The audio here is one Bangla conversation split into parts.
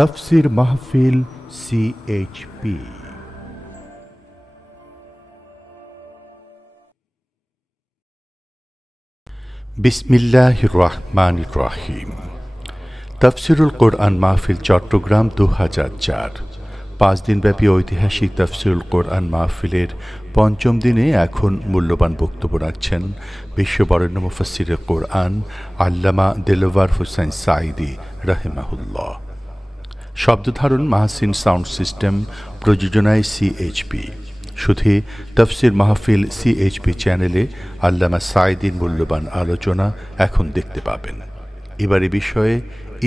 তাফসীর মাহফিল CHP। বিসমিল্লাহির রহমানির রহিম। তাফসীরুল কোরআন মাহফিল চট্টগ্রাম ২০০৪ ৫ দিনব্যাপী ঐতিহাসিক তাফসীরুল কোরআন মাহফিলের পঞ্চম দিনে এখন মূল্যবান বক্তব্য রাখছেন বিশ্ববরেণ্য মুফাসসিরে কোরআন আল্লামা দেলওয়ার হোসেন সাঈদী রাহিমাহুল্লাহ। শব্দধারণ মাহসিন সাউন্ড সিস্টেম, প্রযোজনায় CHP। শুধু তাফসীর মাহফিল CHP চ্যানেলে আল্লামা সাঈদীর মূল্যবান আলোচনা এখন দেখতে পাবেন। এবারে বিষয়ে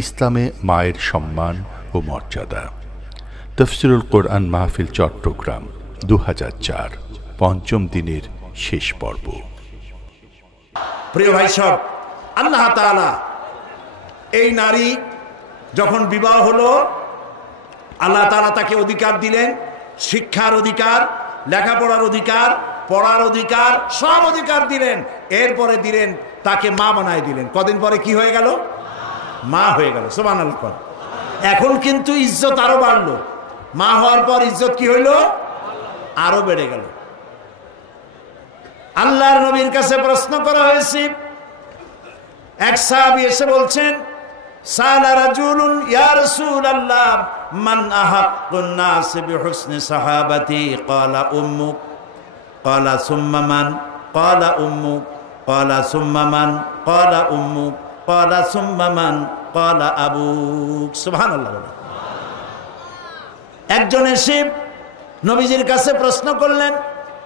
ইসলামে মায়ের সম্মান ও মর্যাদা। তাফসীরুল কোরআন মাহফিল চট্টগ্রাম ২০০৪ পঞ্চম দিনের শেষ পর্ব। প্রিয় ভাই সব, আল্লাহ তাআলা এই নারী যখন বিবাহ হলো, আল্লাহ তাআলা তাকে অধিকার দিলেন, শিক্ষার অধিকার, লেখাপড়ার অধিকার, পড়ার অধিকার, সব অধিকার দিলেন। এরপরে দিলেন তাকে মা বানায় দিলেন। কদিন পরে কি হয়ে গেল? মা হয়ে গেল। সুবহানাল্লাহ। এখন কিন্তু ইজ্জত আরো বাড়লো। মা হওয়ার পর ইজ্জত কি হইল? আরো বেড়ে গেল। আল্লাহর নবীর কাছে প্রশ্ন করা হয়েছে। এক সাহাবী এসে বলছেন, সালা রাজুলুন ইয়া রাসূলুল্লাহ মান আহাক্কুন নাস বিহুসনি সাহাবাতি ক্বালা উম্মুক ক্বালা সুম্মা মান ক্বালা উম্মুক ক্বালা সুম্মা মান ক্বালা উম্মুক ক্বালা সুম্মা মান ক্বালা আবুক। সুবহানাল্লাহ। একজন এসে নবীজির কাছে প্রশ্ন করলেন,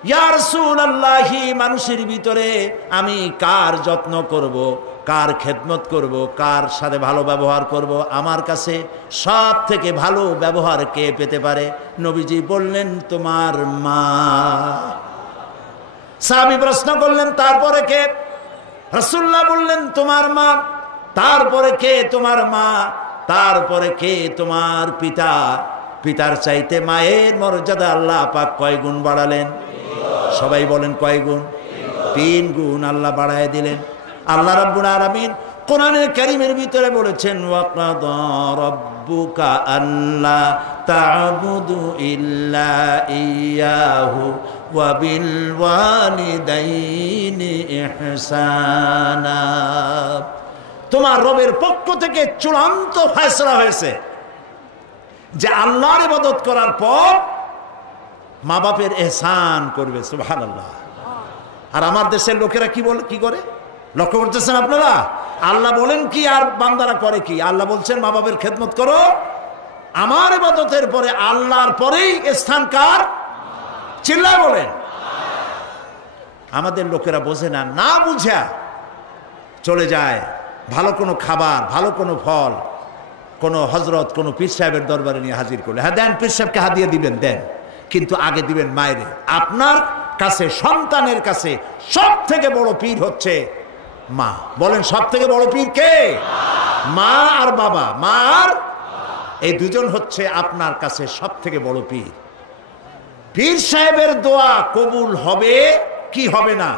ইয়া রাসূলুল্লাহ, মানুষের ভিতরে আমি কার যত্ন করব, কার খেদমত করব, কার সাথে ভালো ব্যবহার করব, আমার কাছে সব থেকে ভালো ব্যবহার কে পেতে পারে? নবীজি বললেন, তোমার মা। সাহাবী প্রশ্ন করলেন, তারপরে কে? রাসূলুল্লাহ বললেন, তোমার মা। তারপরে কে? তোমার মা। তারপরে কে? তোমার পিতা। পিতার চাইতে মায়ের মর্যাদা আল্লাহ পাক কয় গুণ বাড়ালেন? সবাই বলেন কয় গুণ? ৩ গুণ আল্লাহ বাড়ায় দিলেন। আল্লাহ রাব্বুল আলামিন কোরআনের কারীমের ভিতরে বলেছেন, ওয়াকাদা রাব্বুকা আল্লা তা'বুদু ইল্লা ইয়াহু ওয়া বিল ওয়ালিদাইনি ইহসানা। তোমার রবের পক্ষ থেকে চূড়ান্ত ফয়সালা হয়েছে যে আল্লাহর ইবাদত করার পর মা বাপের ইহসান করবে। সুবহানাল্লাহ। আর আমার দেশের লোকেরা কি করে লক্ষ্য করতেছেন আপনারা? আল্লাহ বলেন কি আর বান্দারা করে কি? আল্লাহ বলছেন মা বাপের খেদমত করো। আমার ইবাদতের পরে আল্লাহর পরেই স্থান কার? চিল্লায় বলেন। আমাদের লোকেরা বোঝে না, না বুঝা চলে যায় ভালো কোনো খাবার, ভালো কোনো ফল কোনো হজরত, কোনো পীর সাহেবের দরবারে নিয়ে হাজির করলে, হ্যাঁ দেন, পীর সাহেবকে হাদিয়া দিবেন, দেন, কিন্তু আগে দিবেন মায়েরে। আপনার কাছে, সন্তানের কাছে সব থেকে বড় পীর হচ্ছে মা। বলেন সব থেকে বড় পীর কে? মা আর বাবা। মা আর এই দুজন হচ্ছে আপনার কাছে সব থেকে বড় পীর। পীর সাহেবের দোয়া কবুল হবে কি হবে না?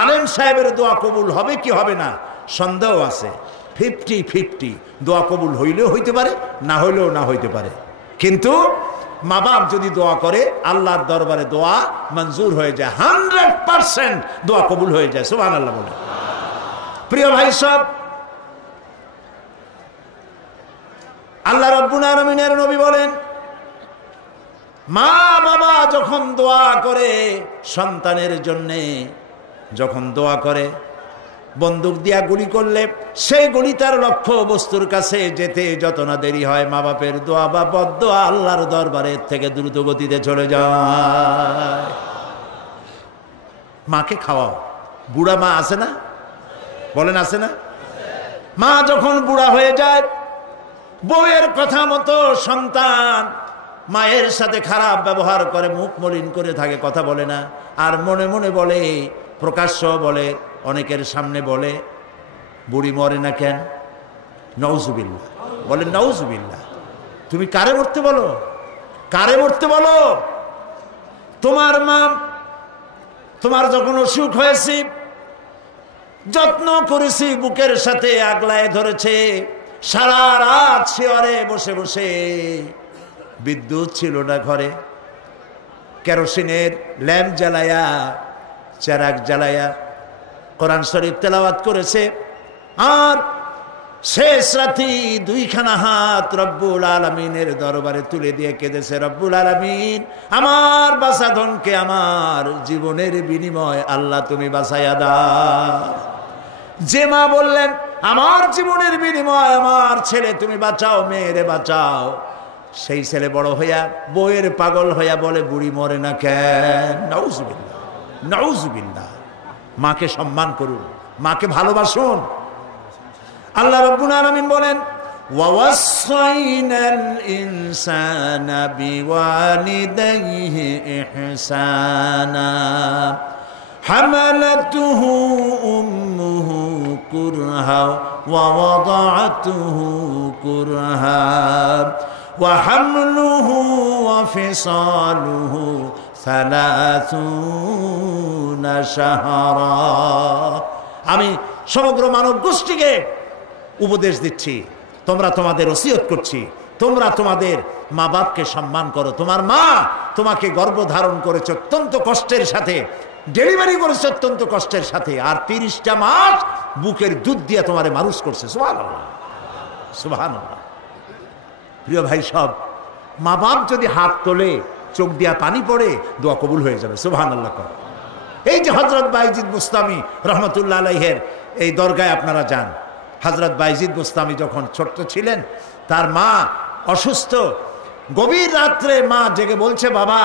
আলেম সাহেবের দোয়া কবুল হবে কি হবে না? সন্দেহ আছে। 50-50। দোয়া কবুল হইলেও হইতে পারে, না হইলেও না হইতে পারে। কিন্তু মা বাপ যদি দোয়া করে, আল্লাহর দরবারে দোয়া মঞ্জুর হয়ে যায়। 100% দোয়া কবুল হয়ে যায়। সুবহানাল্লাহ বলে। প্রিয় ভাই সব, আল্লাহ রাব্বুল আলামিনের নবী বলেন, মা বাবা যখন দোয়া করে সন্তানের জন্যে, যখন দোয়া করে, বন্দুক দিয়া গুলি করলে সেই গুলি তার লক্ষ্য বস্তুর কাছে যেতে যত না দেরি হয়, মা বাপের দোয়া বা বদদোয়া আল্লাহর দরবারের থেকে দ্রুত গতিতে চলে যায়। মাকে খাওয়াও। বুড়া মা আছে না? বলেন আছে না? মা যখন বুড়া হয়ে যায়, বউয়ের কথা মতো সন্তান মায়ের সাথে খারাপ ব্যবহার করে, মুখ মলিন করে থাকে, কথা বলে না, আর মনে মনে বলে, প্রকাশ্য বলে, অনেকের সামনে বলে, বুড়ি মরে না কেন? নাউজুবিল্লাহ। বলেন নাউজুবিল্লাহ। তুমি কারে মরতে বলো? কারে মরতে বলো? তোমার মা, তোমার যখন অসুখ হয়েছে, যত্ন করেছি, বুকের সাথে আগলায় ধরেছে, সারা রাত শিয়রে বসে বসে, বিদ্যুৎ ছিল না ঘরে, কেরোসিনের ল্যাম্প জ্বালায়া, চেরাগ জ্বালায়া কোরআন শরীফ তেলাওয়াত করেছে। আর শেষ রাতি দুইখানা হাত রব্বুল আলামিনের দরবারে তুলে দিয়ে কেঁদেছে, রব্বুল আলামিন আমার বাঁচাধনকে আমার জীবনের বিনিময় আল্লাহ তুমি বাঁচাইয়া দাও। যে মা বললেন আমার জীবনের বিনিময় আমার ছেলে তুমি বাঁচাও, মেয়েরে বাঁচাও, সেই ছেলে বড় হইয়া বউয়ের পাগল হইয়া বলে বুড়ি মরে না কেন? নাউজুবিল্লাহ, নাউজুবিল্লাহ। মাকে সম্মান করুন, মাকে ভালোবাসুন। আল্লাহ রাব্বুল আলামিন বলেন ওয়াওয়াসাইনাল ইনসানা বিওয়ালিদাইহি ইহসানা হামালাতুহু উম্মুহু কুরহা ওয়া ওয়াদাআতুহু কুরহা ওয়া হামলুহু ওয়া ফিসালুহু 30 শাহরা। আমি সমগ্র মানব গোষ্ঠীকে উপদেশ দিচ্ছি, তোমরা তোমাদের ওসিয়ত করছি, তোমরা তোমাদের মা বাপকে সম্মান করো। তোমার মা তোমাকে গর্ভধারণ করেছে অত্যন্ত কষ্টের সাথে, ডেলিভারি করেছে অত্যন্ত কষ্টের সাথে, আর 30টা মাস বুকের দুধ দিয়ে তোমারে মানুষ করছে। সুবহানাল্লাহ, সুবহানাল্লাহ। প্রিয় ভাই সব, মা বাপ যদি হাত তোলে, চোখ দিয়া পানি পড়ে, দোয়া কবুল হয়ে যাবে। সুবহানাল্লাহ। এই যে হযরত বাইজিদ বুস্তামি রহমতুল্লাহ আলাইহের এই দরগায় আপনারা যান, হযরত বাইজিদ বুস্তামি যখন ছোট্ট ছিলেন, তার মা অসুস্থ, গভীর রাত্রে মা জেগে বলছে বাবা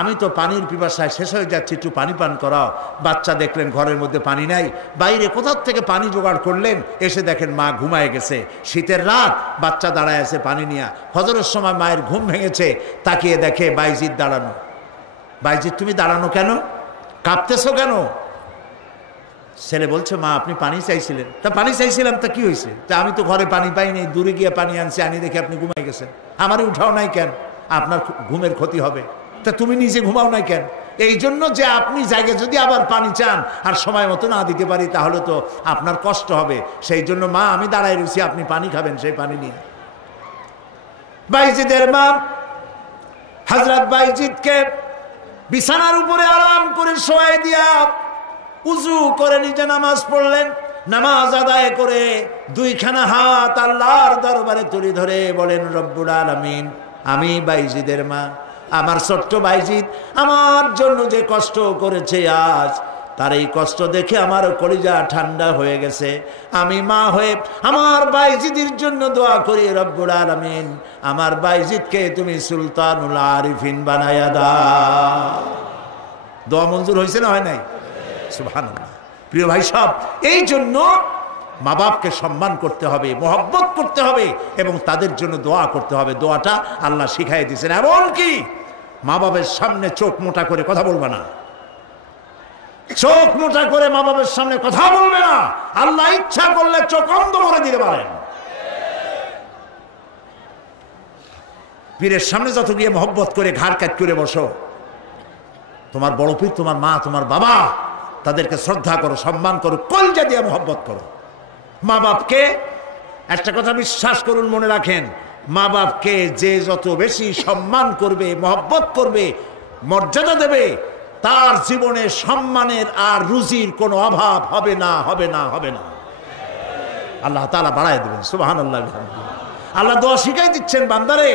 আমি তো পানির পিপাসায় শেষ হয়ে যাচ্ছি, একটু পানি পান করাও। বাচ্চা দেখলেন ঘরের মধ্যে পানি নাই, বাইরে কোথাও থেকে পানি জোগাড় করলেন, এসে দেখেন মা ঘুমায় গেছে। শীতের রাত, বাচ্চা দাঁড়ায় আছে পানি নিয়ে। ফজরের সময় মায়ের ঘুম ভেঙেছে, তাকিয়ে দেখে বাইজিদ দাঁড়ানো। বাইজিদ তুমি দাঁড়ানো কেন, কাঁপতেছো কেন? ছেলে বলছে মা আপনি পানি চাইছিলেন। তা পানি চাইছিলাম, তা কি হয়েছে? তা আমি তো ঘরে পানি পাইনি, দূরে গিয়ে পানি আনছি, আনি দেখে আপনি ঘুমাই গেছেন, আমারই উঠাও নাই কেন? আপনার ঘুমের ক্ষতি হবে। তা তুমি নিজে ঘুমাও নাই কেন? এই জন্য যে আপনি জায়গায় যদি আবার পানি চান আর সময় মতো না দিতে পারি, তাহলে তো আপনার কষ্ট হবে। সেই জন্য মা আমি দাঁড়ায় রয়েছি, আপনি পানি খাবেন, সেই পানি নিয়ে। বাইজিদের মা হযরত বাইজিদকে বিছানার উপরে আরাম করে শোয়াই দিয়া উযু করে নিজে নামাজ পড়লেন। নামাজ আদায় করে দুইখানা হাত আল্লাহর দরবারে তুলে ধরে বলেন রব্বুল আলামিন আমি বাইজিদের মা, আমার ছোট্ট বাইজিদ আমার জন্য যে কষ্ট করেছে আজ, তার এই কষ্ট দেখে আমার কলিজা ঠান্ডা হয়ে গেছে। আমি মা হয়ে আমার বাইজিদের জন্য দোয়া করি রব্বুল আলামিন আমার বাইজিদকে তুমি সুলতানুল আরিফিন বানায়া দাও। দোয়া মঞ্জুর হয়েছে না হয় নাই? সুবহানাল্লাহ। প্রিয় ভাই সব, এই জন্য মা বাপকে সম্মান করতে হবে, মহব্বত করতে হবে এবং তাদের জন্য দোয়া করতে হবে। দোয়াটা আল্লাহ শিখাই দিয়েছেন। এমনকি মা বাবার সামনে চোখ মোটা করে কথা বলবে না, চোখ মোটা করে মা বাবার সামনে কথা বলবে না। আল্লাহ ইচ্ছা করলে চোখ অন্ধ করে দিতে পারেন। পীরের সামনে যত গিয়ে মহব্বত করে ঘাড় কাট করে বসো, তোমার বড় পীর, তোমার মা, তোমার বাবা, তাদেরকে শ্রদ্ধা করো, সম্মান করো, কলজা দিয়ে মহব্বত করো। মা বাপকে একটা কথা বিশ্বাস করুন, মনে রাখেন, মা বাপকে যে যত বেশি সম্মান করবে, মহব্বত করবে, মর্যাদা দেবে, তার জীবনে সম্মানের আর রুজির কোনো অভাব হবে না, হবে না, হবে না। আল্লাহ তাআলা বাড়ায় দেবেন। সুবহানাল্লাহ। আল্লাহ দোয়া শিখাই দিচ্ছেন বান্দারে,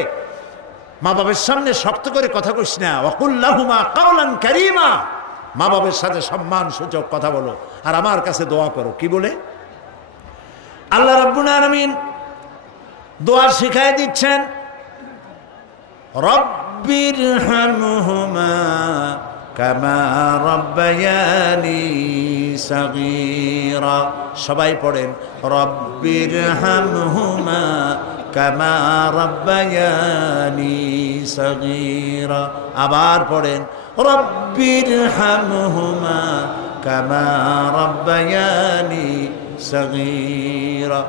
মা বাবার সামনে শক্ত করে কথা কইস না, ওয়াকুল লাহুমা কাওলান কারীমা, মা বাবার সাথে সম্মান সূচক কথা বলো আর আমার কাছে দোয়া করো। কি বলে? আল্লাহ রাব্বুল আলামিন দোয়া শিখাই দিচ্ছেন, রব্বিরহামহুমা কামা রাব্বায়ানি সাগীরা। সবাই পড়েন রব্বিরহামহুমা কামা রাব্বায়ানি সাগীরা। আবার পড়েন রব্বিরহামহুমা কামা রাব্বায়ানি সাগীরা।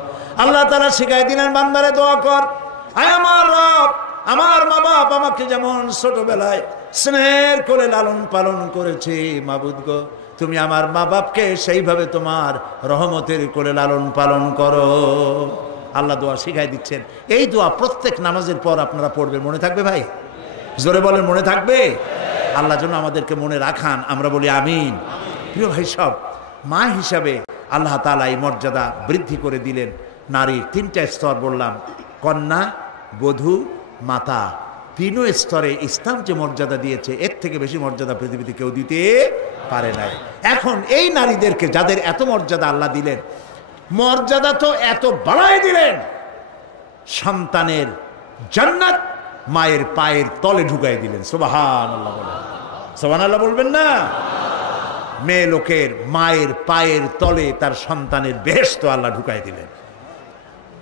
আল্লাহ তাআলা শিখাই দিলেন বান্দারে দোয়া কর, আয় আমার রব, আমার মা বাপ আমাকে যেমন ছোটবেলায় স্নেহের করে লালন পালন করেছে, মাবুদ গো তুমি আমার মা বাপকে সেইভাবে তোমার রহমতের করে লালন পালন করো। আল্লাহ দোয়া শিখাই দিচ্ছেন। এই দোয়া প্রত্যেক নামাজের পর আপনারা পড়বেন। মনে থাকবে ভাই? জোরে বলেন, মনে থাকবে? আল্লাহ যেন আমাদেরকে মনে রাখান, আমরা বলি আমিন। প্রিয় ভাই সব, মা হিসাবে আল্লাহ তাআলা এই মর্যাদা বৃদ্ধি করে দিলেন। নারীর 3টা স্তর বললাম, কন্যা, বধূ, মাতা। 3 স্তরে ইসলাম যে মর্যাদা দিয়েছে, এর থেকে বেশি মর্যাদা পৃথিবীতে কেউ দিতে পারে নাই। এখন এই নারীদেরকে যাদের এত মর্যাদা আল্লাহ দিলেন, মর্যাদা তো এত বাড়াই দিলেন, সন্তানের জান্নাত মায়ের পায়ের তলে ঢুকাই দিলেন। সুবহানাল্লাহ বলেন, সুবহানাল্লাহ বলবেন না? মেয়ে লোকের মায়ের পায়ের তলে তার সন্তানের বেহেশত আল্লাহ ঢুকাই দিলেন।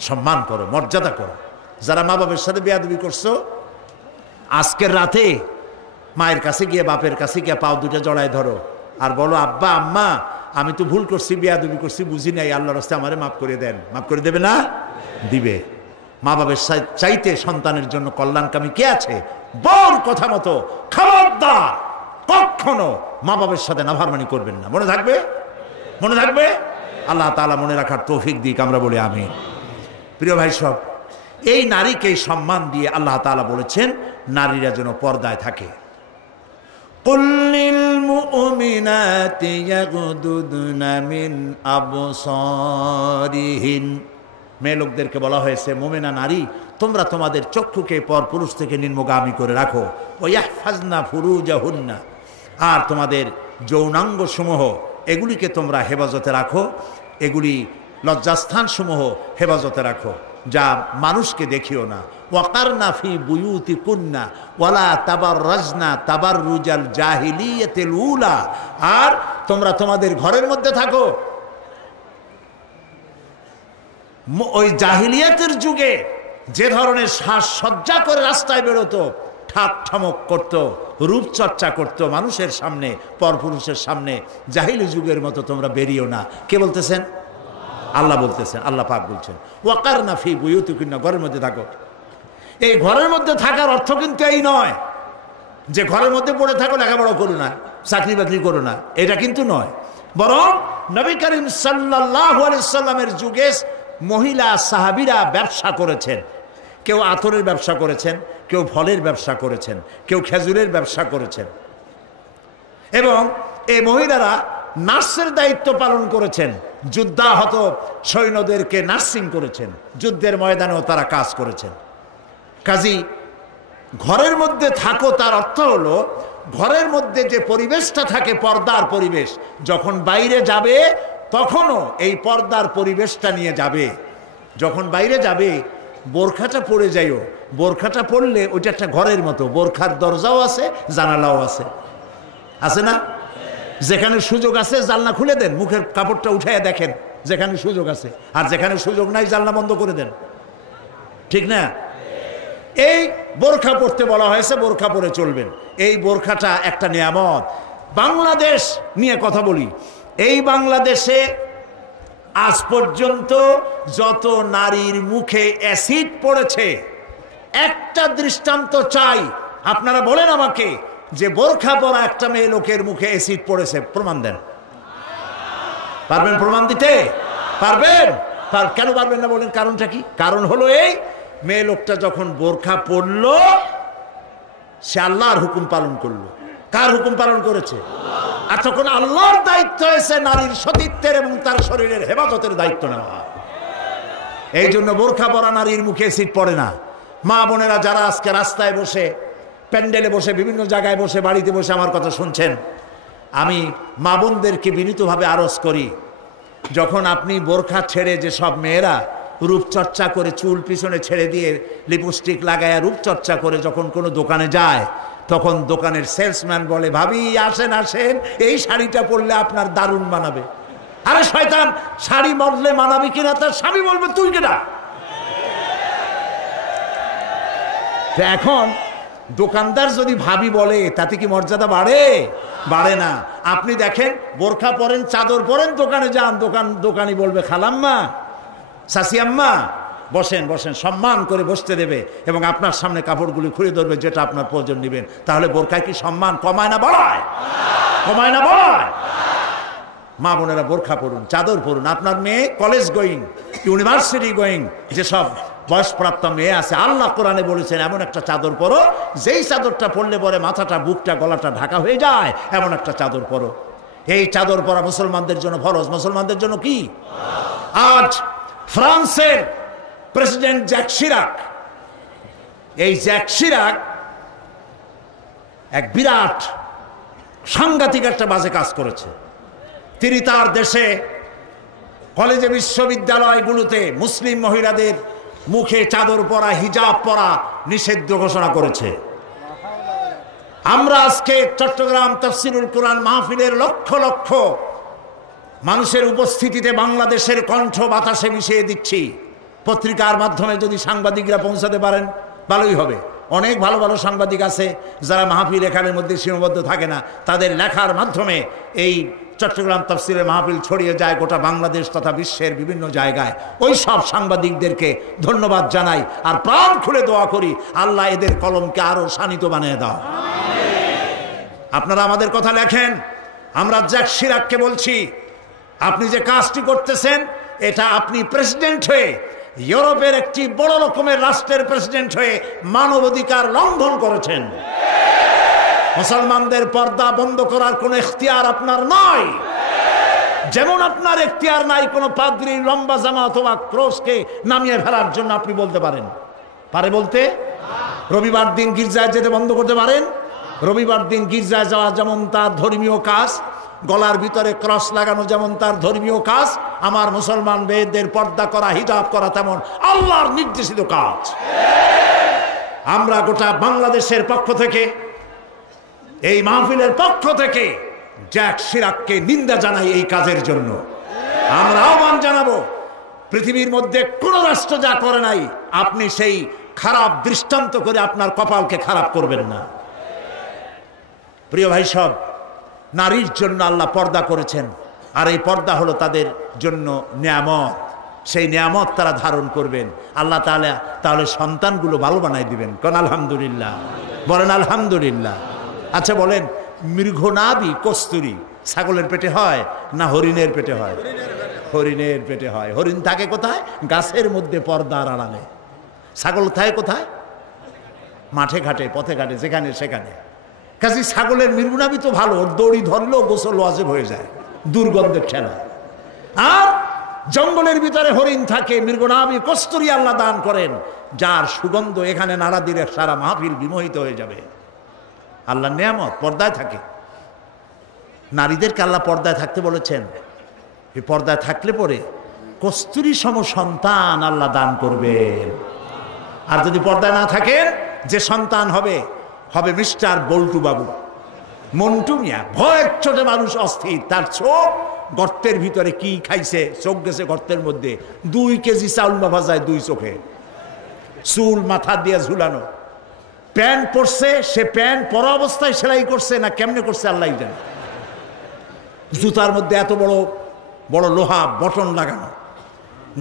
সম্মান করো, মর্যাদা করো। যারা মা বাবার সাথে বেয়াদবি করছো, আজকের রাতে মায়ের কাছে গিয়ে, বাপের কাছে গিয়ে পাও দুটো জড়ায় ধরো আর বলো, আব্বা আম্মা আমি তো ভুল করছি, বেয়াদবি করছি, বুঝি নাই, আল্লাহর রাস্তায় আমারে মাফ করে দেন। মাফ করে দেবে না? দিবে। মা বাবার চাইতে সন্তানের জন্য কল্যাণকামী কে আছে? বল কথা মতো খবরদার কখনো মা বাবার সাথে নাফরমানি করবেন না। মনে থাকবে? মনে থাকবে? আল্লাহ তাআলা মনে রাখার তৌফিক দিক, আমরা বলি আমিন। প্রিয় ভাই সব, এই নারীকে সম্মান দিয়ে আল্লাহ তাআলা বলেছেন নারীরা যেন পর্দায় থাকে। কুল লিল মুমিনাতি ইয়াগদুদনা মিন আবসারিহিন। মেয়ে লোকদেরকে বলা হয়েছে, মুমিনা নারী তোমরা তোমাদের চক্ষুকে পর পুরুষ থেকে নিম্নগামী করে রাখো। ওয়াহফাজনা ফুরুজাহুন্না, আর তোমাদের যৌনাঙ্গ সমূহ এগুলিকে তোমরা হেফাজতে রাখো, এগুলি লজ্জাস্থান সমূহ হেফাজতে রাখো, যা মানুষকে দেখিও না। ওয়াকারনা ফি বুয়ুতিকুন্না ওয়ালা তাবাররাজনা তাবাররুজাল জাহিলিয়াতিল উলা, আর তোমরা তোমাদের ঘরের মধ্যে থাকো ওই জাহিলিয়াতের যুগে যে ধরনের সাজসজ্জা করে রাস্তায় বেরোতো, ঠাট ঠামক করতো, রূপচর্চা করতো মানুষের সামনে, পরপুরুষের সামনে, জাহিলি যুগের মতো তোমরা বেরিয়েও না। কে বলতেছেন? আল্লাহ বলতেছেন, আল্লাহ পাক বলছেন ওয়াকারনা ফি বুয়ুতিকুন্না, ঘরের মধ্যে থাকো। এই ঘরের মধ্যে থাকার অর্থ কিন্তু এই নয় যে ঘরের মধ্যে পড়ে থাকো, লেখাপড়া করো না, চাকরি বাকরি করো না, এটা কিন্তু নয়। বরং নবী করিম সাল্লাল্লাহু আলাইহি সাল্লামের যুগে মহিলা সাহাবীরা ব্যবসা করেছেন। কেউ আতরের ব্যবসা করেছেন, কেউ ফলের ব্যবসা করেছেন, কেউ খেজুরের ব্যবসা করেছেন, এবং এই মহিলারা নার্সের দায়িত্ব পালন করেছেন। যুদ্ধাহত সৈন্যদেরকে নার্সিং করেছেন, যুদ্ধের ময়দানেও তারা কাজ করেছেন। কাজী ঘরের মধ্যে থাকো, তার অর্থ হলো ঘরের মধ্যে যে পরিবেশটা থাকে পর্দার পরিবেশ, যখন বাইরে যাবে তখনও এই পর্দার পরিবেশটা নিয়ে যাবে। যখন বাইরে যাবে বোরখাটা পরে যাইও, বোরখাটা পরলে ওইটা একটা ঘরের মতো, বোরখার দরজাও আছে, জানালাও আছে, আছে না? যেখানে সুযোগ আছে জানলা খুলে দেন, মুখের কাপড়টা উঠাইয়া দেখেন যেখানে সুযোগ আছে, আর যেখানে সুযোগ নাই জানলা বন্ধ করে দেন, ঠিক না? এই বোরখা পরতে বলা হয়েছে, বোরখা পরে চলবেন। এই বোরখাটা একটা নিয়ামত। বাংলাদেশ নিয়ে কথা বলি, এই বাংলাদেশে আজ পর্যন্ত যত নারীর মুখে অ্যাসিড পড়েছে, একটা দৃষ্টান্ত চাই। আপনারা বলেন আমাকে যে বোরখা পরা একটা মেয়ে লোকের মুখে অ্যাসিড পড়েছে, প্রমাণ দেন। পারবেন প্রমাণ দিতে? পারবেন? কেন পারবেন না বলেন? কারণটা কি? কারণ হলো এই, মেয়ে লোকটা যখন বোরখা পরলো সে আল্লাহর হুকুম পালন করলো। কার হুকুম পালন করেছে? আর তখন আল্লাহর দায়িত্ব হয়েছে নারীর সতীত্বের এবং তার শরীরের হেফাজতের দায়িত্ব নেওয়া। এই জন্য বোরখা পরা নারীর মুখে অ্যাসিড পড়ে না। মা বোনেরা যারা আজকে রাস্তায় বসে, প্যান্ডেলে বসে, বিভিন্ন জায়গায় বসে, বাড়িতে বসে আমার কথা শুনছেন, আমি মা বোনদেরকে বিনীতভাবে আরজ করি, যখন আপনি বোরখা ছেড়ে, যে সব মেয়েরা রূপচর্চা করে চুল পিছনে ছেড়ে দিয়ে লিপস্টিক লাগায়া রূপচর্চা করে যখন কোনো দোকানে যায়, তখন দোকানের সেলসম্যান বলে, ভাবি আসেন আসেন, এই শাড়িটা পরলে আপনার দারুণ মানাবে। আরে শয়তান, শাড়ি বদলে মানাবে কিনা তার স্বামী বলবে তুই কিনা। এখন দোকানদার যদি ভাবি বলে তাতে কি মর্যাদা বাড়ে? বাড়ে না। আপনি দেখেন বোরখা পরেন, চাদর পরেন, দোকানে যান, দোকানি বলবে খালাম্মা, চাচি আম্মা, বসেন বসেন, সম্মান করে বসতে দেবে এবং আপনার সামনে কাপড়গুলি খুলে ধরবে, যেটা আপনার প্রয়োজন নেবেন। তাহলে বোরখায় কি সম্মান কমায় না বাড়ায়? কমায় না বাড়ায়? মা বোনেরা বোরখা পরুন, চাদর পরুন। আপনার মেয়ে কলেজ গোয়িং, ইউনিভার্সিটি গোয়িং, যেসব বয়সপ্রাপ্ত মেয়ে আছে, আল্লাহ কোরআনে বলেছেন এমন একটা চাদর পরো যেই চাদরটা পরলে পরে মাথাটা, বুকটা, গলাটা ঢাকা হয়ে যায়, এমন একটা চাদর পরো। এই চাদর পরা মুসলমানদের জন্য ফরজ। মুসলমানদের জন্য কি? আজ ফ্রান্সের প্রেসিডেন্ট জ্যাক শিরাক, এই জ্যাক শিরাক এক বিরাট সাংঘাতিক একটা বাজে কাজ করেছে। তিনি তার দেশে কলেজে, বিশ্ববিদ্যালয়গুলোতে মুসলিম মহিলাদের মুখে চাদর পরা, হিজাব পরা নিষিদ্ধ ঘোষণা করেছে। আমরা আজকে চট্টগ্রাম তাফসীরুল কোরআন মাহফিলের লক্ষ লক্ষ মানুষের উপস্থিতিতে বাংলাদেশের কণ্ঠ বাতাসে মিশিয়ে দিচ্ছি। পত্রিকার মাধ্যমে যদি সাংবাদিকরা পৌঁছাতে পারেন ভালোই হবে। অনেক ভালো ভালো সাংবাদিক আছে যারা মাহফিল এখানের মধ্যে সীমাবদ্ধ থাকে না, তাদের লেখার মাধ্যমে এই চট্টগ্রাম তাফসীরের মাহফিল ছড়িয়ে যায় গোটা বাংলাদেশ তথা বিশ্বের বিভিন্ন জায়গায়। ওই সব সাংবাদিকদেরকে ধন্যবাদ জানাই আর প্রাণ খুলে দোয়া করি, আল্লাহ এদের কলমকে আরো শানিত বানিয়ে দাও। আপনারা আমাদের কথা লেখেন, আমরা জ্যাক শিরাককে বলছি, আপনি যে কাজটি করতেছেন এটা আপনি প্রেসিডেন্ট হয়ে, ইউরোপের একটি বড় রকমের রাষ্ট্রের প্রেসিডেন্ট হয়ে মানবাধিকার লঙ্ঘন করেছেন। মুসলমানদের পর্দা বন্ধ করার কোন এখতিয়ার আপনার নয়, যেমন আপনার এখতিয়ার নাই কোন পাদ্রী লম্বা জামা অথবা ক্রসকে নামিয়ে ফেলার জন্য। আপনি বলতে পারেন, পারে বলতে? রবিবার দিন গির্জায় যেতে বন্ধ করতে পারেন? রবিবার দিন গির্জায় যাওয়া যেমন তার ধর্মীয় কাজ, গলার ভিতরে ক্রস লাগানো যেমন তার ধর্মীয় কাজ, আমার মুসলমান মেয়েদের পর্দা করা, হিজাব করা তেমন আল্লাহর নির্দেশিত কাজ। আমরা গোটা বাংলাদেশের পক্ষ থেকে, এই মাহফিলের পক্ষ থেকে জ্যাক শিরাককে নিন্দা জানাই এই কাজের জন্য। আমরা আহ্বান জানাবো, পৃথিবীর মধ্যে কোন রাষ্ট্র যা করে নাই, আপনি সেই খারাপ দৃষ্টান্ত করে আপনার কপালকে খারাপ করবেন না। প্রিয় ভাই সব, নারীর জন্য আল্লাহ পর্দা করেছেন, আর এই পর্দা হলো তাদের জন্য নিয়ামত। সেই নিয়ামত তারা ধারণ করবেন, আল্লাহ তাআলা তাহলে সন্তানগুলো ভালো বানাই দিবেন। কোন আলহামদুলিল্লাহ, বলেন আলহামদুলিল্লাহ। আচ্ছা বলেন, মৃগনাভি কস্তুরী ছাগলের পেটে হয় না হরিণের পেটে হয়? হরিণের পেটে হয়। হরিণ থাকে কোথায়? গাছের মধ্যে, পর্দার আড়ালে। ছাগল থাকে কোথায়? মাঠে ঘাটে, পথে ঘাটে, যেখানে সেখানে। কাজে ছাগলের মৃগনাভি তো ভালো, দড়ি ধরলেও গোসল ওয়াজিব হয়ে যায়, দুর্গন্ধের ঠেলা। আর জঙ্গলের ভিতরে হরিণ থাকে, মৃগনাভি কস্তুরী আল্লাহ দান করেন, যার সুগন্ধ এখানে নাড়া দিলে সারা মাহফিল বিমোহিত হয়ে যাবে। আল্লাহ নিয়ামত পর্দায় থাকে। নারীদেরকে আল্লাহ পর্দায় থাকতে বলেছেন। এই পর্দায় থাকলে পরে কস্তুরী সম সন্তান আল্লাহ দান করবেন। আর যদি পর্দায় না থাকেন, যে সন্তান হবে হবে মিস্টার বল্টু বাবু, মন্টু মিয়া। ভয়ের চোটে মানুষ অস্থির, তার চোখ গর্তের ভিতরে কি খাইছে, চোখ গেছে গর্তের মধ্যে। 2 কেজি চাউল বাবা যায় 2 চোখে, চুল মাথা দিয়ে ঝুলানো। প্যান্ট পরছে, সে প্যান্ট পরা অবস্থায় সেলাই করছে না কেমনে করছে আল্লাহ জানে। জুতার মধ্যে এত বড় বড় লোহা বটন লাগানো,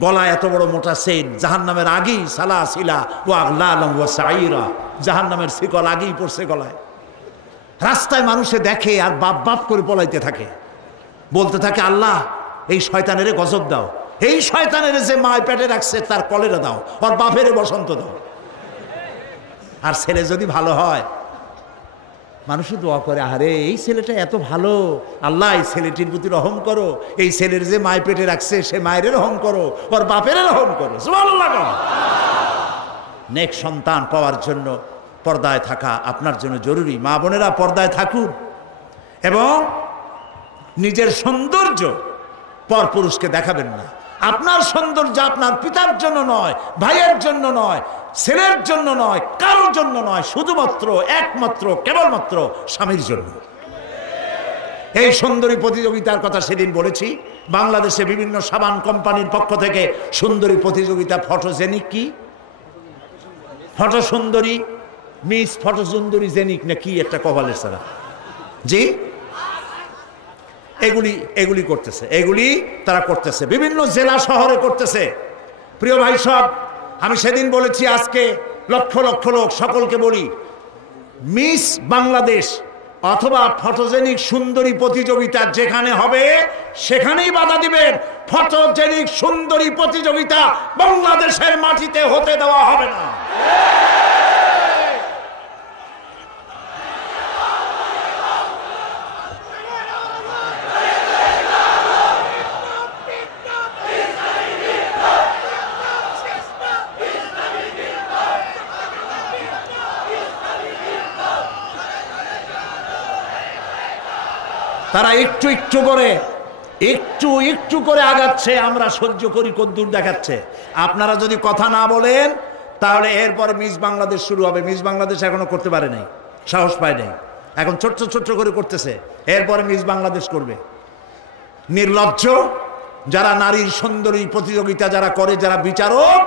গলায় এত বড় মোটা চেইন। জাহান্নামের আগেই সালাসিলা ওয়া আগলালাম ওয়া সাইরা, জাহান্নামের শিকল আগেই পড়ছে গলায়। রাস্তায় মানুষে দেখে আর বাপ বাপ করে পলাইতে থাকে, বলতে থাকে আল্লাহ এই শয়তানের গজব দাও, এই শয়তানের যে মায় পেটে রাখছে তার কলেরা দাও, আর বাপের বসন্ত দাও। আর ছেলে যদি ভালো হয়, মানুষই দোয়া করে, আরে এই ছেলেটা এত ভালো, আল্লাহ এই ছেলেটির প্রতি রহম করো, এই ছেলের যে মায় পেটে রাখছে সে মায়ের রহম করো, ওর বাপের রহম করো। সুবহানাল্লাহ। নেক সন্তান পাওয়ার জন্য পর্দায় থাকা আপনার জন্য জরুরি। মা বোনেরা পর্দায় থাকুন এবং নিজের সৌন্দর্য পরপুরুষকে দেখাবেন না। আপনার সৌন্দর্য আপনার পিতার জন্য নয়, ভাইয়ের জন্য নয়, ছেলের জন্য নয়, কারোর জন্য নয়, শুধুমাত্র একমাত্র কেবলমাত্র স্বামীর জন্য। এই সুন্দরী প্রতিযোগিতার কথা সেদিন বলেছি। বাংলাদেশে বিভিন্ন সাবান কোম্পানির পক্ষ থেকে সুন্দরী প্রতিযোগিতা, ফটোজেনিক কি ফটো সুন্দরী, মিস ফটো সুন্দরী জেনিক না কি একটা কপালের ছাড়া, জি এগুলি করতেছে, এগুলি তারা করতেছে, বিভিন্ন জেলা শহরে করতেছে। প্রিয় ভাই সব, আমি সেদিন বলেছি, আজকে লক্ষ লক্ষ লোক, সকলকে বলি, মিস বাংলাদেশ অথবা ফটোজেনিক সুন্দরী প্রতিযোগিতা যেখানে হবে সেখানেই বাধা দিবেন। ফটোজেনিক সুন্দরী প্রতিযোগিতা বাংলাদেশের মাটিতে হতে দেওয়া হবে না। তারা একটু একটু করে আগাচ্ছে, আমরা সহ্য করি, কদ্দূর দেখাচ্ছে। আপনারা যদি কথা না বলেন তাহলে এরপরে মিস বাংলাদেশ শুরু হবে। মিস বাংলাদেশ এখনো করতে পারে নাই, সাহস পায় নাই, এখন ছোট্ট ছোট্ট করে করতেছে। এরপরে মিস বাংলাদেশ করবে। নির্লজ্জ যারা নারীর সৌন্দর্য প্রতিযোগিতা যারা করে, যারা বিচারক,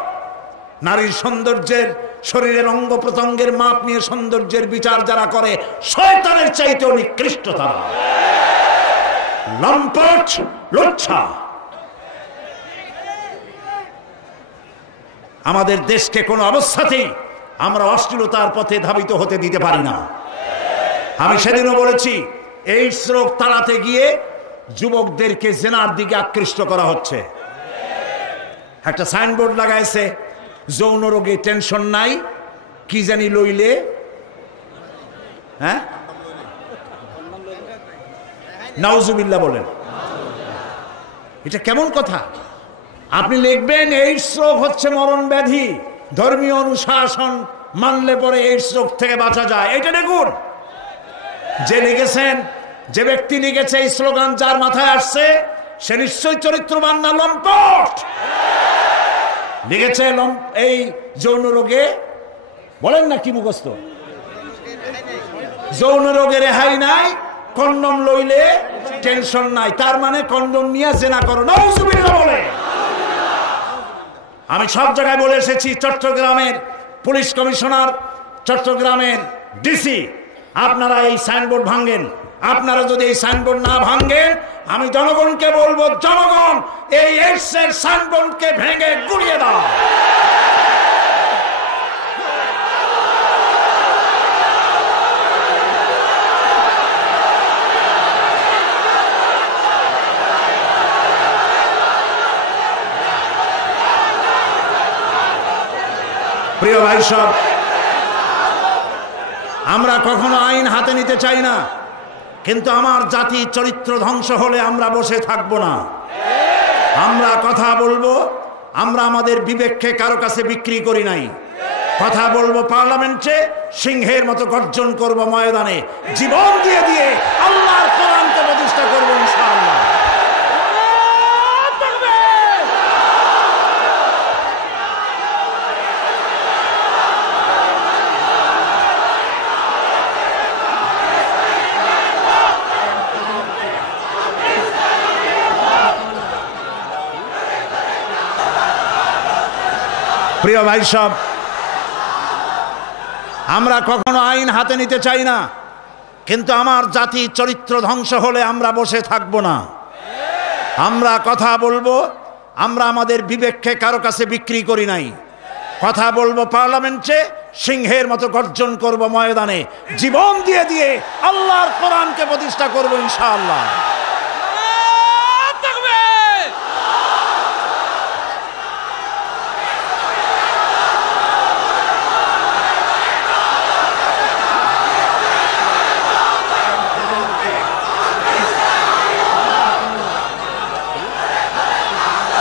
নারীর সৌন্দর্যের, শরীরের অঙ্গ প্রত্যঙ্গের মাপ নিয়ে সৌন্দর্যের বিচার যারা করে, শয়তানের চাইতেও নিকৃষ্ট তারা। লম্পট, লুচ্ছা। আমাদের দেশকে কোনো অবস্থাতেই আমরা অশ্লীলতার পথে ধাবিত হতে দিতে পারি না। আমি সেদিনও বলেছি, এই রোগ তাড়াতে গিয়ে যুবকদেরকে জেনার দিকে আকৃষ্ট করা হচ্ছে। একটা সাইনবোর্ড লাগাইছে, যৌন রোগে টেনশন নাই, কি জানি লইলে, হ্যাঁ, নাউজুবিল্লাহ বলেন। এটা কেমন কথা? আপনি লিখবেন এইডস রোগ হচ্ছে মরণ ব্যাধি, ধর্মীয় অনুশাসন মানলে পরে এইডস রোগ থেকে বাঁচা যায়। এটা দেখুন, যে লিখেছেন, যে ব্যক্তি লিখেছে এই স্লোগান, যার মাথায় আসছে সে নিশ্চয়ই চরিত্রবান না লম্পট। লিখেছে এই যৌন রোগে, বলেন না কি মুখস্থ, যৌন রোগে রেহাই নাই, কন্ডম লইলে টেনশন নাই। তার মানে কন্ডম নিয়ে জেনা করো, নাউজুবিল্লাহ বলে। আমি সব জায়গায় বলে এসেছি, চট্টগ্রামের পুলিশ কমিশনার, চট্টগ্রামের ডিসি, আপনারা এই সাইনবোর্ড ভাঙেন। আপনারা যদি এই সাইনবোর্ড না ভাঙেন, আমি জনগণকে বলবো, জনগণ এই এইডসের সাইনবোর্ডকে ভেঙে গুড়িয়ে দাও। প্রিয় ভাই সব, আমরা কখনো আইন হাতে নিতে চাই না, কিন্তু আমার জাতি চরিত্র ধ্বংস হলে আমরা বসে থাকবো না। আমরা কথা বলবো। আমরা আমাদের বিবেককে কারো কাছে বিক্রি করি নাই। কথা বলবো পার্লামেন্টে, সিংহের মতো গর্জন করব ময়দানে, জীবন দিয়ে দিয়ে আল্লাহর কোরআনকে প্রতিষ্ঠা করবো ইনশাআল্লাহ। প্রিয় ভাই সব, আমরা কখনো আইন হাতে নিতে চাই না, কিন্তু আমার জাতি চরিত্র ধ্বংস হলে আমরা বসে থাকবো না। আমরা কথা বলবো। আমরা আমাদের বিবেককে কারো কাছে বিক্রি করি নাই। কথা বলবো পার্লামেন্টে, সিংহের মতো গর্জন করব ময়দানে, জীবন দিয়ে দিয়ে আল্লাহর কোরআনকে প্রতিষ্ঠা করবো ইনশাআল্লাহ।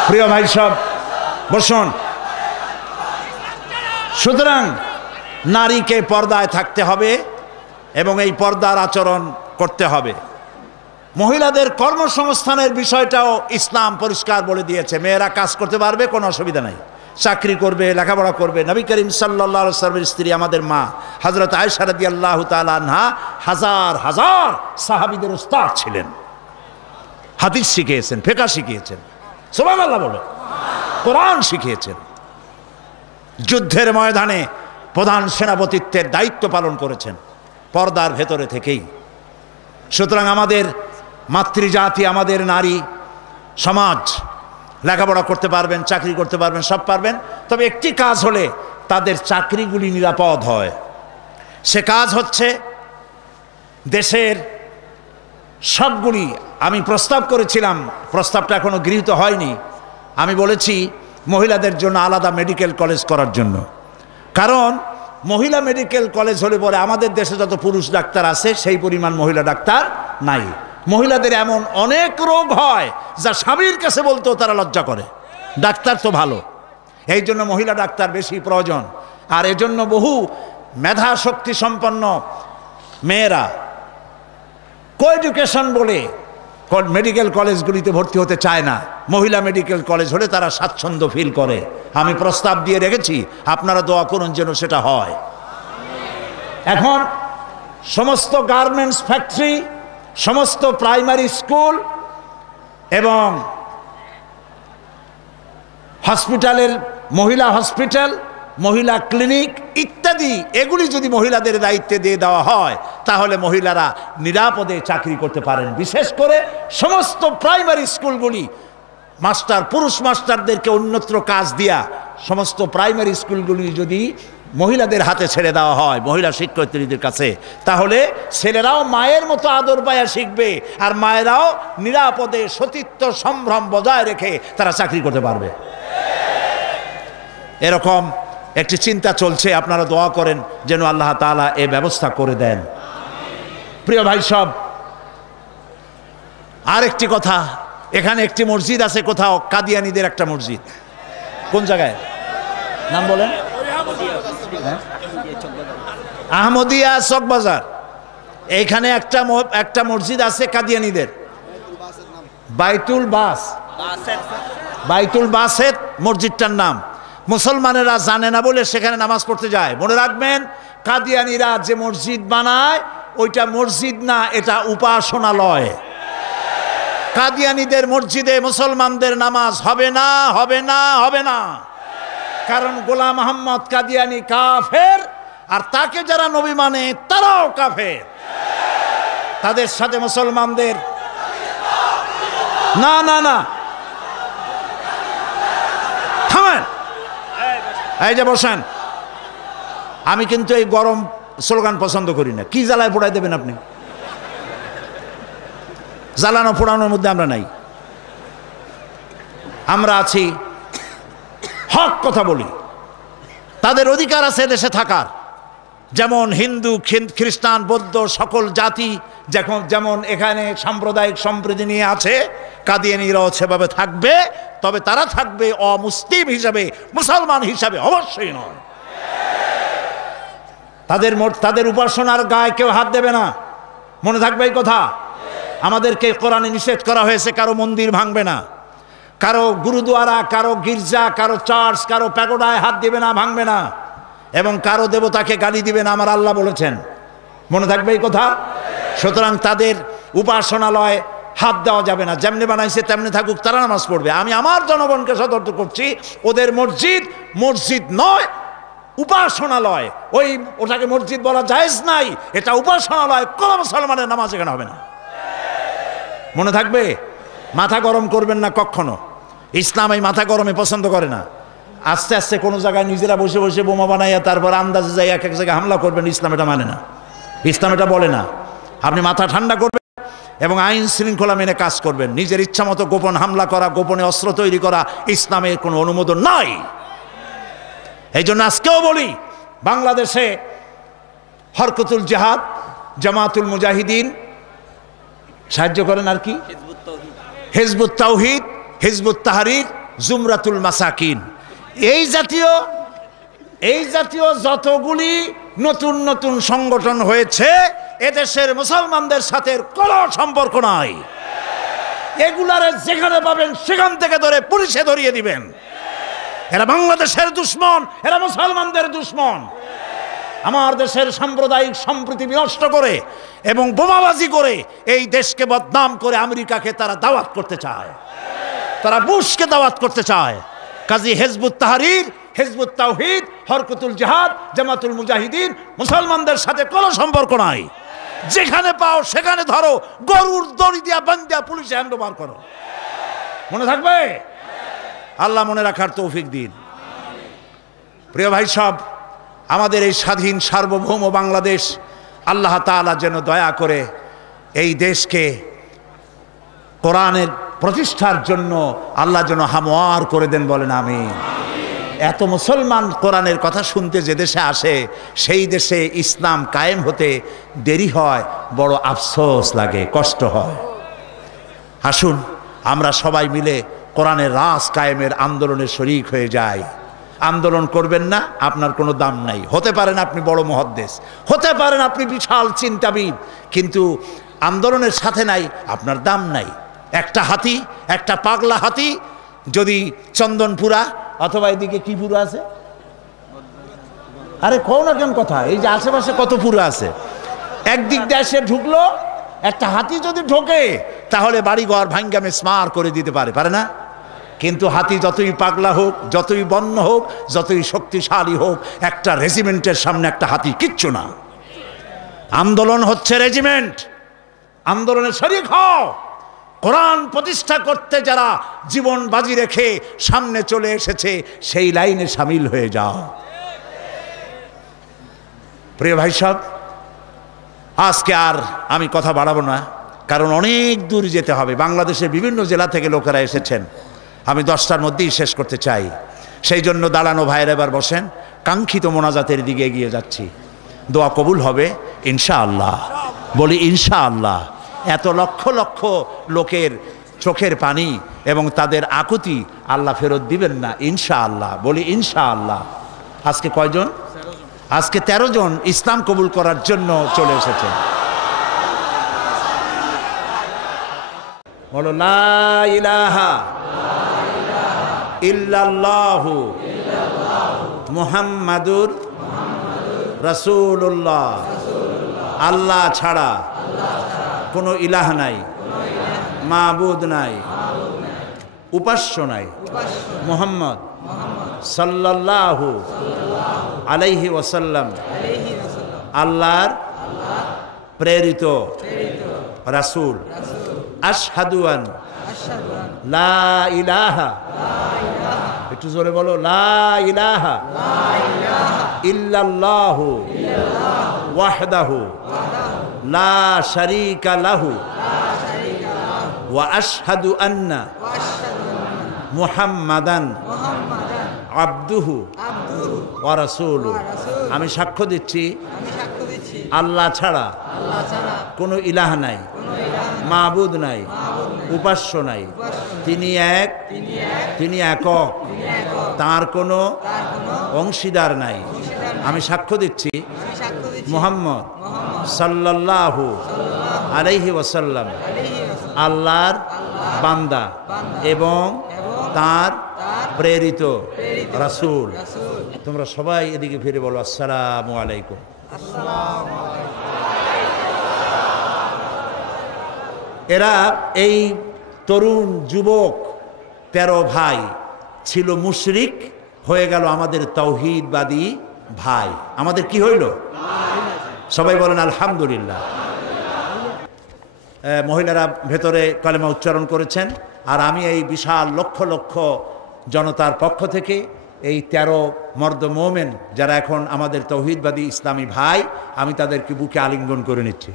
প্রিয় ভাই সব, বসুন। সুতরাং নারীকে পর্দায় থাকতে হবে এবং এই পর্দার আচরণ করতে হবে। মহিলাদের কর্মসংস্থানের বিষয়টাও ইসলাম পরিষ্কার বলে দিয়েছে। মেয়েরা কাজ করতে পারবে, কোনো অসুবিধা নাই, চাকরি করবে, লেখাপড়া করবে। নবী করিম সাল্লাল্লাহু আলাইহি ওয়াসাল্লামের স্ত্রী আমাদের মা হযরত আয়েশা রাদিয়াল্লাহু তাআলা আনহা হাজার হাজার সাহাবীদের উস্তাদ ছিলেন। হাদিস শিখিয়েছেন, ফিকহ শিখিয়েছেন, সুবহানাল্লাহ বলো, কোরআন শিখিয়েছেন। যুদ্ধের ময়দানে প্রধান সেনাপতিত্বের দায়িত্ব পালন করেছেন পর্দার ভেতরে থেকেই। সুতরাং আমাদের মাতৃজাতি, আমাদের নারী সমাজ লেখাপড়া করতে পারবেন, চাকরি করতে পারবেন, সব পারবেন। তবে একটি কাজ হলে তাদের চাকরিগুলি নিরাপদ হয়। সে কাজ হচ্ছে দেশের সবগুলি, আমি প্রস্তাব করেছিলাম, প্রস্তাবটা এখনো গৃহীত হয়নি। আমি বলেছি মহিলাদের জন্য আলাদা মেডিকেল কলেজ করার জন্য, কারণ মহিলা মেডিকেল কলেজ হলে পরে আমাদের দেশে যত পুরুষ ডাক্তার আছে সেই পরিমাণ মহিলা ডাক্তার নাই। মহিলাদের এমন অনেক রোগ হয় যা স্বামীর কাছে বলতেও তারা লজ্জা করে। ডাক্তার তো ভালো, এই জন্য মহিলা ডাক্তার বেশি প্রয়োজন। আর এজন্য বহু মেধা শক্তি সম্পন্ন মেয়েরা কোএডুকেশন বলে মেডিকেল কলেজগুলিতে ভর্তি হতে চায় না। মহিলা মেডিকেল কলেজ হলে তারা স্বাচ্ছন্দ্য ফিল করে। আমি প্রস্তাব দিয়ে রেখেছি, আপনারা দোয়া করুন যেন সেটা হয়। এখন সমস্ত গার্মেন্টস ফ্যাক্টরি, সমস্ত প্রাইমারি স্কুল এবং হসপিটালের মহিলা হসপিটাল, মহিলা ক্লিনিক ইত্যাদি এগুলি যদি মহিলাদের দায়িত্বে দিয়ে দেওয়া হয় তাহলে মহিলারা নিরাপদে চাকরি করতে পারেন। বিশেষ করে সমস্ত প্রাইমারি স্কুলগুলি পুরুষ মাস্টারদেরকে অন্যত্র কাজ দিয়া সমস্ত প্রাইমারি স্কুলগুলি যদি মহিলাদের হাতে ছেড়ে দেওয়া হয়, মহিলা শিক্ষয়িত্রীদের কাছে, তাহলে ছেলেরাও মায়ের মতো আদর পায়া শিখবে আর মায়েরাও নিরাপদে সতীত্ব সম্ভ্রম বজায় রেখে তারা চাকরি করতে পারবে। এরকম একটি চিন্তা চলছে, আপনারা দোয়া করেন যেন আল্লাহ তাআলা এই ব্যবস্থা করে দেন। প্রিয় ভাই সব, আরেকটি কথা, এখানে একটি মসজিদ আছে কোথাও, কাদিয়ানীদের একটা মসজিদ। কোন জায়গায় নাম বলেন? আহমদিয়া চকবাজার। এইখানে একটা মসজিদ আছে কাদিয়ানীদের, বাইতুল বাসেত মসজিদটার নাম। মুসলমানেরা জানে না বলে সেখানে নামাজ পড়তে যায়। মনে রাখবেন, কাদিয়ানীরা যে মসজিদ বানায় ওইটা মসজিদ না, এটা উপাসনালয়। কাদিয়ানীদের মসজিদে মুসলমানদের নামাজ হবে না, হবে না, হবে না। কারণ গোলাম মোহাম্মদ কাদিয়ানী কাফের, আর তাকে যারা নবী মানে তারাও কাফের। তাদের সাথে মুসলমানদের না না না, থামেন, এই যে বসেন। আমি কিন্তু এই গরম স্লোগান পছন্দ করি না। কি জ্বালায় পোড়াই দেবেন আপনি? জ্বালানো পোড়ানোর মধ্যে আমরা নাই। আমরা আছি, হক কথা বলি। তাদের অধিকার আছে দেশে থাকার, যেমন হিন্দু, খ্রিস্টান, বৌদ্ধ সকল জাতি যেমন এখানে সাম্প্রদায়িক সম্প্রীতি নিয়ে আছে, কাদিয়ানীরাও সেভাবে থাকবে। তবে তারা থাকবে অমুসলিম হিসাবে, মুসলমান হিসাবে অবশ্যই নয়। তাদের উপাসনার গায়ে কেউ হাত দেবে না, মনে থাকবে এই কথা। আমাদেরকে কোরআনে নিষেধ করা হয়েছে কারো মন্দির ভাঙবে না, কারো গুরুদুয়ারা, কারো গির্জা, কারো চার্চ, কারো প্যাগোডায় হাত দিবে না, ভাঙবে না, এবং কারো দেবতাকে গালি দিবে না, আমার আল্লাহ বলেছেন। মনে থাকবে এই কথা। সুতরাং তাদের উপাসনালয় হাত দেওয়া যাবে না। যেমনি বানাইছে তেমনি থাকুক, তারা নামাজ পড়বে। আমি আমার জনগণকে সতর্ক করছি, ওদের মসজিদ নয়, উপাসনালয়। ওটাকে মসজিদ বলা জায়েজ নাই, এটা উপাসনালয়। কোন মুসলমানের নামাজ এখানে হবে না, মনে থাকবে। মাথা গরম করবেন না কখনো। ইসলাম এই মাথা গরমে পছন্দ করে না। আস্তে আস্তে কোনো জায়গায় নিজেরা বসে বসে বোমা বানাইয়া তারপর আন্দাজে যাই এক জায়গায় হামলা করবেন, ইসলাম এটা মানে না, ইসলাম এটা বলে না। আপনি মাথা ঠান্ডা করবেন এবং আইন শৃঙ্খলা মেনে কাজ করবেন। নিজের ইচ্ছা মতো গোপন হামলা করা, গোপনে অস্ত্র তৈরি করা ইসলামের কোনো অনুমোদন নাই। এই জন্য আজকেও বলি, বাংলাদেশে হরকতুল জিহাদ, জামাতুল মুজাহিদিন সাহায্য করেন, আর কি হিজবুত তাওহীদ, হিজবুত তাহরীর, জুমরাতুল মাসাকিন, এই জাতীয় যতগুলি নতুন নতুন সংগঠন হয়েছে, এদেশের মুসলমানদের সাথে কোনো সম্পর্ক নাই। এগুলারে যেখানে পাবেন সেখান থেকে ধরে পুলিশে ধরিয়ে দিবেন। এরা বাংলাদেশের দুশ্মন, এরা মুসলমানদের দুশ্মন। আমার দেশের সাম্প্রদায়িক সম্প্রীতি বিনষ্ট করে এবং বোমাবাজি করে এই দেশকে বদনাম করে আমেরিকাকে তারা দাওয়াত করতে চায়, তারা বুশকে দাওয়াত করতে চায়। কাজী হিজবুত তাহরীর, হিজবুত তাওহীদ, হরকতুল জিহাদ, জামাতুল মুজাহিদিন মুসলমানদের সাথে কোনো সম্পর্ক নাই। যেখানে পাও সেখানে ধরো, গরুর দড়ি দিয়া বান্ধিয়া পুলিশে হ্যান্ডওভার করো। মনে থাকবে। আল্লাহ মনে রাখার তৌফিক দিন। প্রিয় ভাই সব, আমাদের এই স্বাধীন সার্বভৌম বাংলাদেশ আল্লাহ তাআলা যেন দয়া করে এই দেশকে কোরআনের প্রতিষ্ঠার জন্য আল্লাহ যেন হামওয়ার করে দেন, বলেন আমিন। এত মুসলমান কোরআনের কথা শুনতে যে দেশে আসে, সেই দেশে ইসলাম কায়েম হতে দেরি হয়, বড় আফসোস লাগে, কষ্ট হয়। আসুন আমরা সবাই মিলে কোরআনের রাজ কায়েমের আন্দোলনে শরীক হয়ে যাই। আন্দোলন করবেন না, আপনার কোনো দাম নাই। হতে পারেন আপনি বড় মুহাদ্দিস, হতে পারেন আপনি বিশাল চিন্তাবিদ, কিন্তু আন্দোলনের সাথে নাই, আপনার দাম নাই। একটা হাতি, একটা পাগলা হাতি যদি চন্দনপুরা অথবা এদিকে কি পুরা আছে, আরে কও না কেন কথা, এই যে আশেপাশে কত পুরা আছে, একদিক দিয়ে এসে ঢুকলো, একটা হাতি যদি ঢোকে তাহলে বাড়িঘর ভাঙ্গা মেসমার করে দিতে পারে, পারে না? কিন্তু হাতি যতই পাগলা হোক, যতই বন্য হোক, যতই শক্তিশালী হোক, একটা রেজিমেন্টের সামনে একটা হাতি কিচ্ছু না। আন্দোলন হচ্ছে রেজিমেন্ট, আন্দোলনে শরীক হও। কোরআন প্রতিষ্ঠা করতে যারা জীবন বাজি রেখে সামনে চলে এসেছে, সেই লাইনে সামিল হয়ে যাও। প্রিয় ভাই সব, আজকে আর আমি কথা বাড়াবো না, কারণ অনেক দূর যেতে হবে। বাংলাদেশের বিভিন্ন জেলা থেকে লোকেরা এসেছেন, আমি 10টার মধ্যেই শেষ করতে চাই। সেই জন্য দাঁড়ানো ভাইয়ের এবার বসেন, কাঙ্ক্ষিত মোনাজাতের দিকে এগিয়ে যাচ্ছি। দোয়া কবুল হবে ইনশাআল্লাহ, বলি ইনশাআল্লাহ। এত লক্ষ লক্ষ লোকের চোখের পানি এবং তাদের আকুতি আল্লাহ ফেরত দিবেন না ইনশাআল্লাহ, বলি ইনশাআল্লাহ। আজকে কয়জন? আজকে 13 জন ইসলাম কবুল করার জন্য চলে এসেছে। বলো লা ইলাহা ইল্লাল্লাহু মুহাম্মাদুর রাসূলুল্লাহ। আল্লাহ ছাড়া কোনো ইলাহ নাই, মাবুদ নাই, উপাস্য নাই। মুহাম্মদ সাল্লাল্লাহু আলাইহি ওয়াসাল্লাম আল্লাহর প্রেরিত রাসূল। আশহাদু আন লা ইলাহা, একটু জোরে বলো, লা ইলাহা ইল্লাল্লাহু ওয়াহদাহু লা শারীকা লাহু ওয়া আশহাদু আন্না মুহাম্মাদান আবদুহু ওয়া রাসূলুহু। আমি সাক্ষ্য দিচ্ছি আল্লাহ ছাড়া কোনো ইলাহ নাই, মাবুদ নাই, উপাস্য নাই। তিনি এক, তিনি একক, তার কোনো অংশীদার নাই। আমি সাক্ষ্য দিচ্ছি মুহাম্মদ সাল্লাল্লাহু আলাইহি ওয়াসাল্লাম আল্লাহর বান্দা এবং তার প্রেরিত রাসূল। তোমরা সবাই এদিকে ফিরে বলো আসসালামু আলাইকুম। এরা এই তরুণ যুবক 13 ভাই ছিল মুশরিক, হয়ে গেল আমাদের তাওহীদবাদী ভাই। আমাদের কি হইল? সবাই বলেন আলহামদুলিল্লাহ। মহিলারা ভেতরে কালেমা উচ্চারণ করেছেন, আর আমি এই বিশাল লক্ষ লক্ষ জনতার পক্ষ থেকে এই 13 মর্দ মোমেন যারা এখন আমাদের তাওহীদবাদী ইসলামী ভাই, আমি তাদেরকে বুকে আলিঙ্গন করে নিচ্ছি।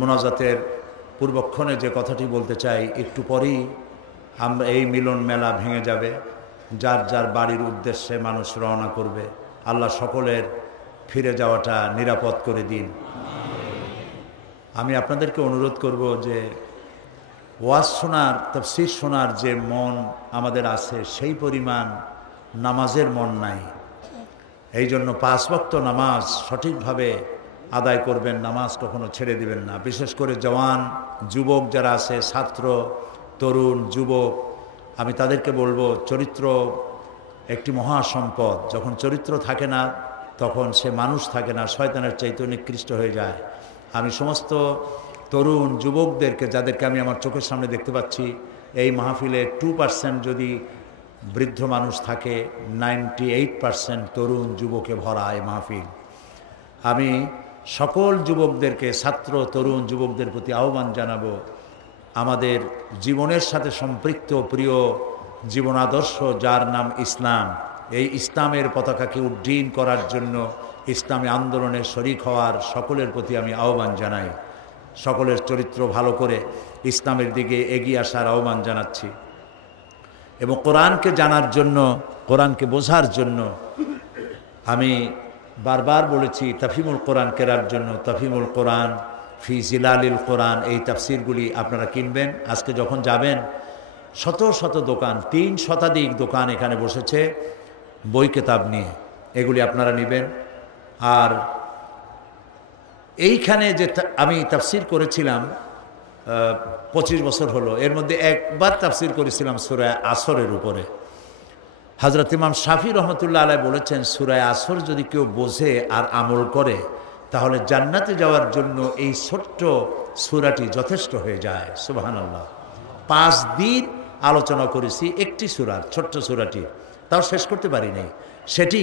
মোনাজাতের পূর্বক্ষণে যে কথাটি বলতে চাই, একটু পরেই আমরা এই মিলন মেলা ভেঙে যাবে, যার যার বাড়ির উদ্দেশ্যে মানুষ রওনা করবে। আল্লাহ সকলের ফিরে যাওয়াটা নিরাপদ করে দিন। আমি আপনাদেরকে অনুরোধ করব যে ওয়াজ শোনার, তাফসীর শোনার যে মন আমাদের আছে, সেই পরিমাণ নামাজের মন নাই। এই জন্য 5 ওয়াক্ত নামাজ সঠিকভাবে আদায় করবেন, নামাজ কখনো ছেড়ে দিবেন না। বিশেষ করে জওয়ান যুবক যারা আছে, ছাত্র, তরুণ, যুবক, আমি তাদেরকে বলবো, চরিত্র একটি মহাসম্পদ। যখন চরিত্র থাকে না তখন সে মানুষ থাকে না, শয়তানের চাইতে নিকৃষ্ট হয়ে যায়। আমি সমস্ত তরুণ যুবকদেরকে, যাদেরকে আমি আমার চোখের সামনে দেখতে পাচ্ছি, এই মাহফিলে 2% যদি বৃদ্ধ মানুষ থাকে, 98% তরুণ যুবকে ভরা এই মাহফিল। আমি সকল যুবকদেরকে, ছাত্র তরুণ যুবকদের প্রতি আহ্বান জানাবো, আমাদের জীবনের সাথে সম্পৃক্ত প্রিয় জীবন আদর্শ যার নাম ইসলাম, এই ইসলামের পতাকাকে উড্ডীন করার জন্য ইসলামী আন্দোলনে শরিক হওয়ার সকলের প্রতি আমি আহ্বান জানাই। সকলের চরিত্র ভালো করে ইসলামের দিকে এগিয়ে আসার আহ্বান জানাচ্ছি। এবং কোরআনকে জানার জন্য, কোরআনকে বোঝার জন্য আমি বারবার বলেছি তাফহিমুল কোরআন কেরার জন্য তাফহিমুল কোরআন, ফি জিলালিল কোরআন, এই তাফসিরগুলি আপনারা কিনবেন। আজকে যখন যাবেন, শত শত দোকান, 3 শতাধিক দোকান এখানে বসেছে বই কিতাব নিয়ে, এগুলি আপনারা নেবেন। আর এইখানে যে আমি তাফসির করেছিলাম 25 বছর হলো, এর মধ্যে একবার তাফসির করেছিলাম সূরা আসরের উপরে। হযরত ইমাম শাফি রহমতুল্লাহ আলাইহি বলেছেন, সূরা আসর যদি কেউ বোঝে আর আমল করে, তাহলে জান্নাতে যাওয়ার জন্য এই ছোট্ট সূরাটি যথেষ্ট হয়ে যায়। সুবহানাল্লাহ। 5 দিন আলোচনা করেছি একটি সূরার, ছোট্ট সূরাটি, তাও শেষ করতে পারি নাই। সেটি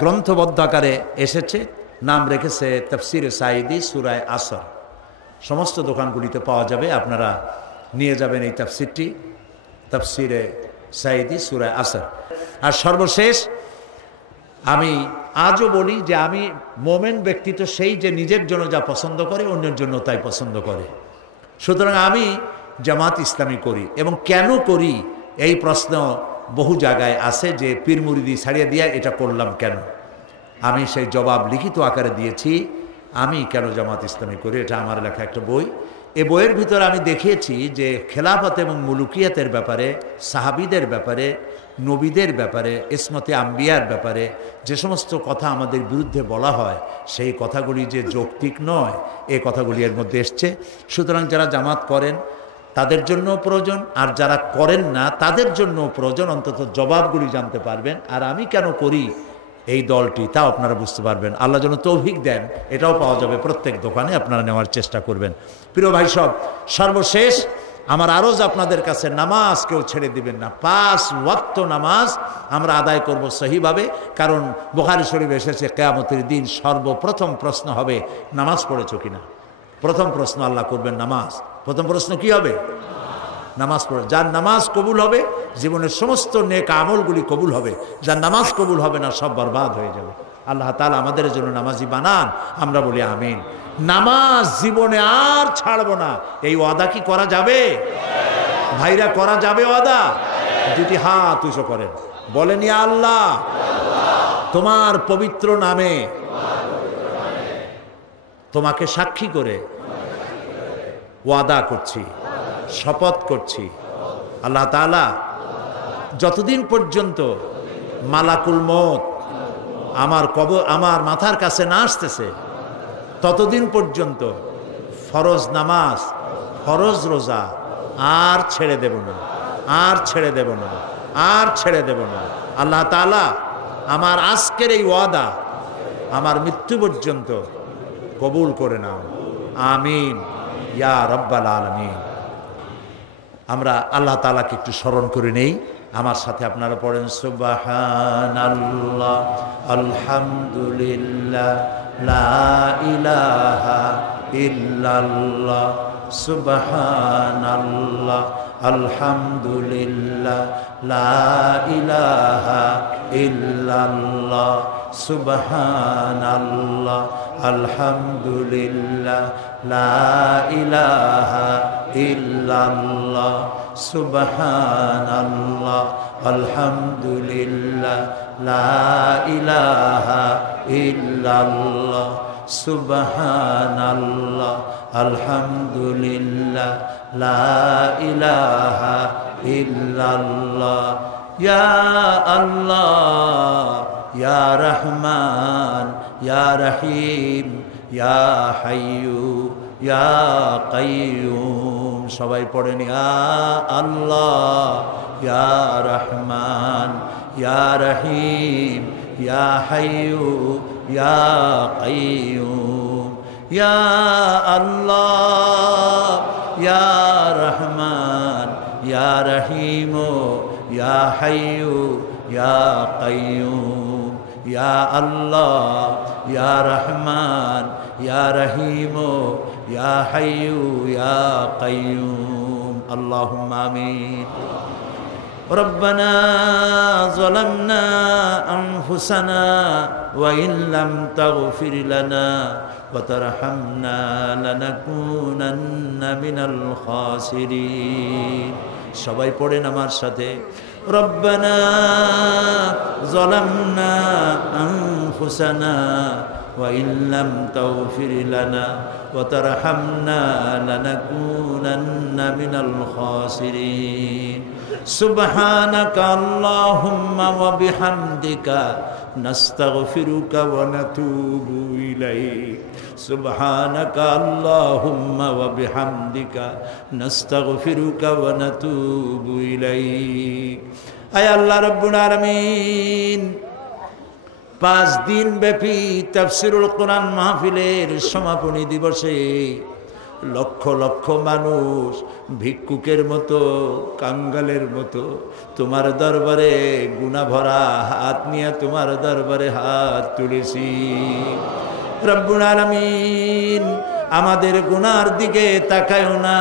গ্রন্থবদ্ধ আকারে এসেছে, নাম রেখেছে তাফসিরে সাঈদী সূরা আসর। সমস্ত দোকানগুলিতে পাওয়া যাবে, আপনারা নিয়ে যাবেন এই তাফসিরটি, তাফসিরে সাঈদী সূরা আসর। আর সর্বশেষ আমি আজও বলি যে আমি মোমেন ব্যক্তি তো সেই যে নিজের জন্য যা পছন্দ করে অন্যের জন্য তাই পছন্দ করে। সুতরাং আমি জামাত ইসলামী করি, এবং কেন করি এই প্রশ্ন বহু জায়গায় আছে যে পীর মুরিদি ছাড়িয়ে দিয়া এটা করলাম কেন। আমি সেই জবাব লিখিত আকারে দিয়েছি, আমি কেন জামাত ইসলামী করি। এটা আমার লেখা একটা বই। এই বইয়ের ভিতরে আমি দেখিয়েছি যে খেলাফত এবং মুলুকিয়াতের ব্যাপারে, সাহাবীদের ব্যাপারে, নবীদের ব্যাপারে, ইসমতে আম্বিয়ার ব্যাপারে যে সমস্ত কথা আমাদের বিরুদ্ধে বলা হয়, সেই কথাগুলি যে যৌক্তিক নয়, এই কথাগুলি এর মধ্যে এসছে। সুতরাং যারা জামাত করেন তাদের জন্য প্রয়োজন, আর যারা করেন না তাদের জন্য প্রয়োজন, অন্তত জবাবগুলি জানতে পারবেন। আর আমি কেন করি এই দলটি, তাও আপনারা বুঝতে পারবেন। আল্লাহ যেন তৌফিক দেন, এটাও পাওয়া যাবে প্রত্যেক দোকানে, আপনারা নেওয়ার চেষ্টা করবেন। প্রিয় ভাই সব, সর্বশেষ আমার আরজ আপনাদের কাছে, নামাজ কেউ ছেড়ে দিবেন না। 5 ওয়াক্ত নামাজ আমরা আদায় করব সহিভাবে, কারণ বুখারী শরীফে এসেছে কিয়ামতের দিন সর্বপ্রথম প্রশ্ন হবে নামাজ পড়েছো কিনা। প্রথম প্রশ্ন আল্লাহ করবেন নামাজ। প্রথম প্রশ্ন কি হবে? নামাজ পড়ে। যার নামাজ কবুল হবে জীবনের সমস্ত নেক আমলগুলি কবুল হবে, যার নামাজ কবুল হবে না সব বরবাদ হয়ে যাবে। আল্লাহ তাআলা আমাদের জন্য নামাজি বানান, আমরা বলি আমিন। নামাজ জীবনে আর ছাড়বো না, এই ওয়াদা কি করা যাবে ভাইরা? করা যাবে ওয়াদা? দুটি হাত উঁচু করেন, বলেন ইয়া আল্লাহ, তোমার পবিত্র নামে তোমাকে সাক্ষী করে ওয়াদা করছি, শপথ করছি, আল্লাহ তাআলা যতদিন পর্যন্ত মালাকুল মউত আমার মাথার কাছে না আসতেছে, ততদিন পর্যন্ত ফরজ নামাজ, ফরজ রোজা আর ছেড়ে দেব না, আর ছেড়ে দেব না, আর ছেড়ে দেব না। আল্লাহ তাআলা আমার আজকের এই ওয়াদা আমার মৃত্যু পর্যন্ত কবুল করে নাও, আমিন ইয়া রাব্বাল আলামিন। আমরা আল্লাহ তাআলাকে একটু স্মরণ করে নেই, আমার সাথে আপনারা পড়েন সুবহানাল্লাহ, আলহামদুলিল্লাহ, লা ইলাহা ইল্লাল্লাহ, সুবহানাল্লাহ, আলহামদুলিল্লাহ, লা ইলাহা ইল্লাল্লাহ, সুবহানাল্লাহ, আলহামদুলিল্লাহ, লা ইলাহা ইল্লাল্লাহ, সুবহানাল্লাহ, আলহামদুলিল্লাহ, লা ইলাহা ইল্লাল্লাহ, সুবহানাল্লাহ, আলহামদুলিল্লাহ, লা ইলাহা ইল্লাল্লাহ। ইয়া আল্লাহ, ইয়া রহমান, ইয়া রহিম, ইয়া হাইয়ু, ইয়া কাইয়ুম। সবাই পড়েন ইয়া আল্লাহ, ইয়া রহমান, ইয়া রহিম, ইয়া হাইয়ু, ইয়া কাইয়ুম, ইয়া আল্লাহ ইয়া রহমান ইয়া রহিম ইয়া হাইয়্যু ইয়া কাইয়্যুম ইয়া আল্লাহ ইয়া রহমান ইয়া রহিম ইয়া হাইয়্যু ইয়া কাইয়্যুম আল্লাহুম্মা আমিন ربنا ظلمنا أنفسنا وإن لم تغفر لنا وترحمنا لنكونن من الخاسرين সবাই পড়েন আমার সাথে ربنا ظلمنا أنفسنا وإن لم تغفر لنا وترحمنا لنكونن من الخاسرين سبحانك اللهم وبحمدك نستغفرك ونتوب إليك سبحانك اللهم وبحمدك نستغفرك ونتوب إليك أي الله رب العالمين 5 দিন ব্যাপী তাফসীরুল কোরআন মাহফিলের সমাপনী দিবসে লক্ষ লক্ষ মানুষ ভিক্ষুকের মতো কাঙ্গালের মতো তোমার দরবারে গুনাহ ভরা হাত নিয়ে তোমার দরবারে হাত তুলেছি রব্বুল আলামিন আমাদের গুনার দিকে তাকায়ও না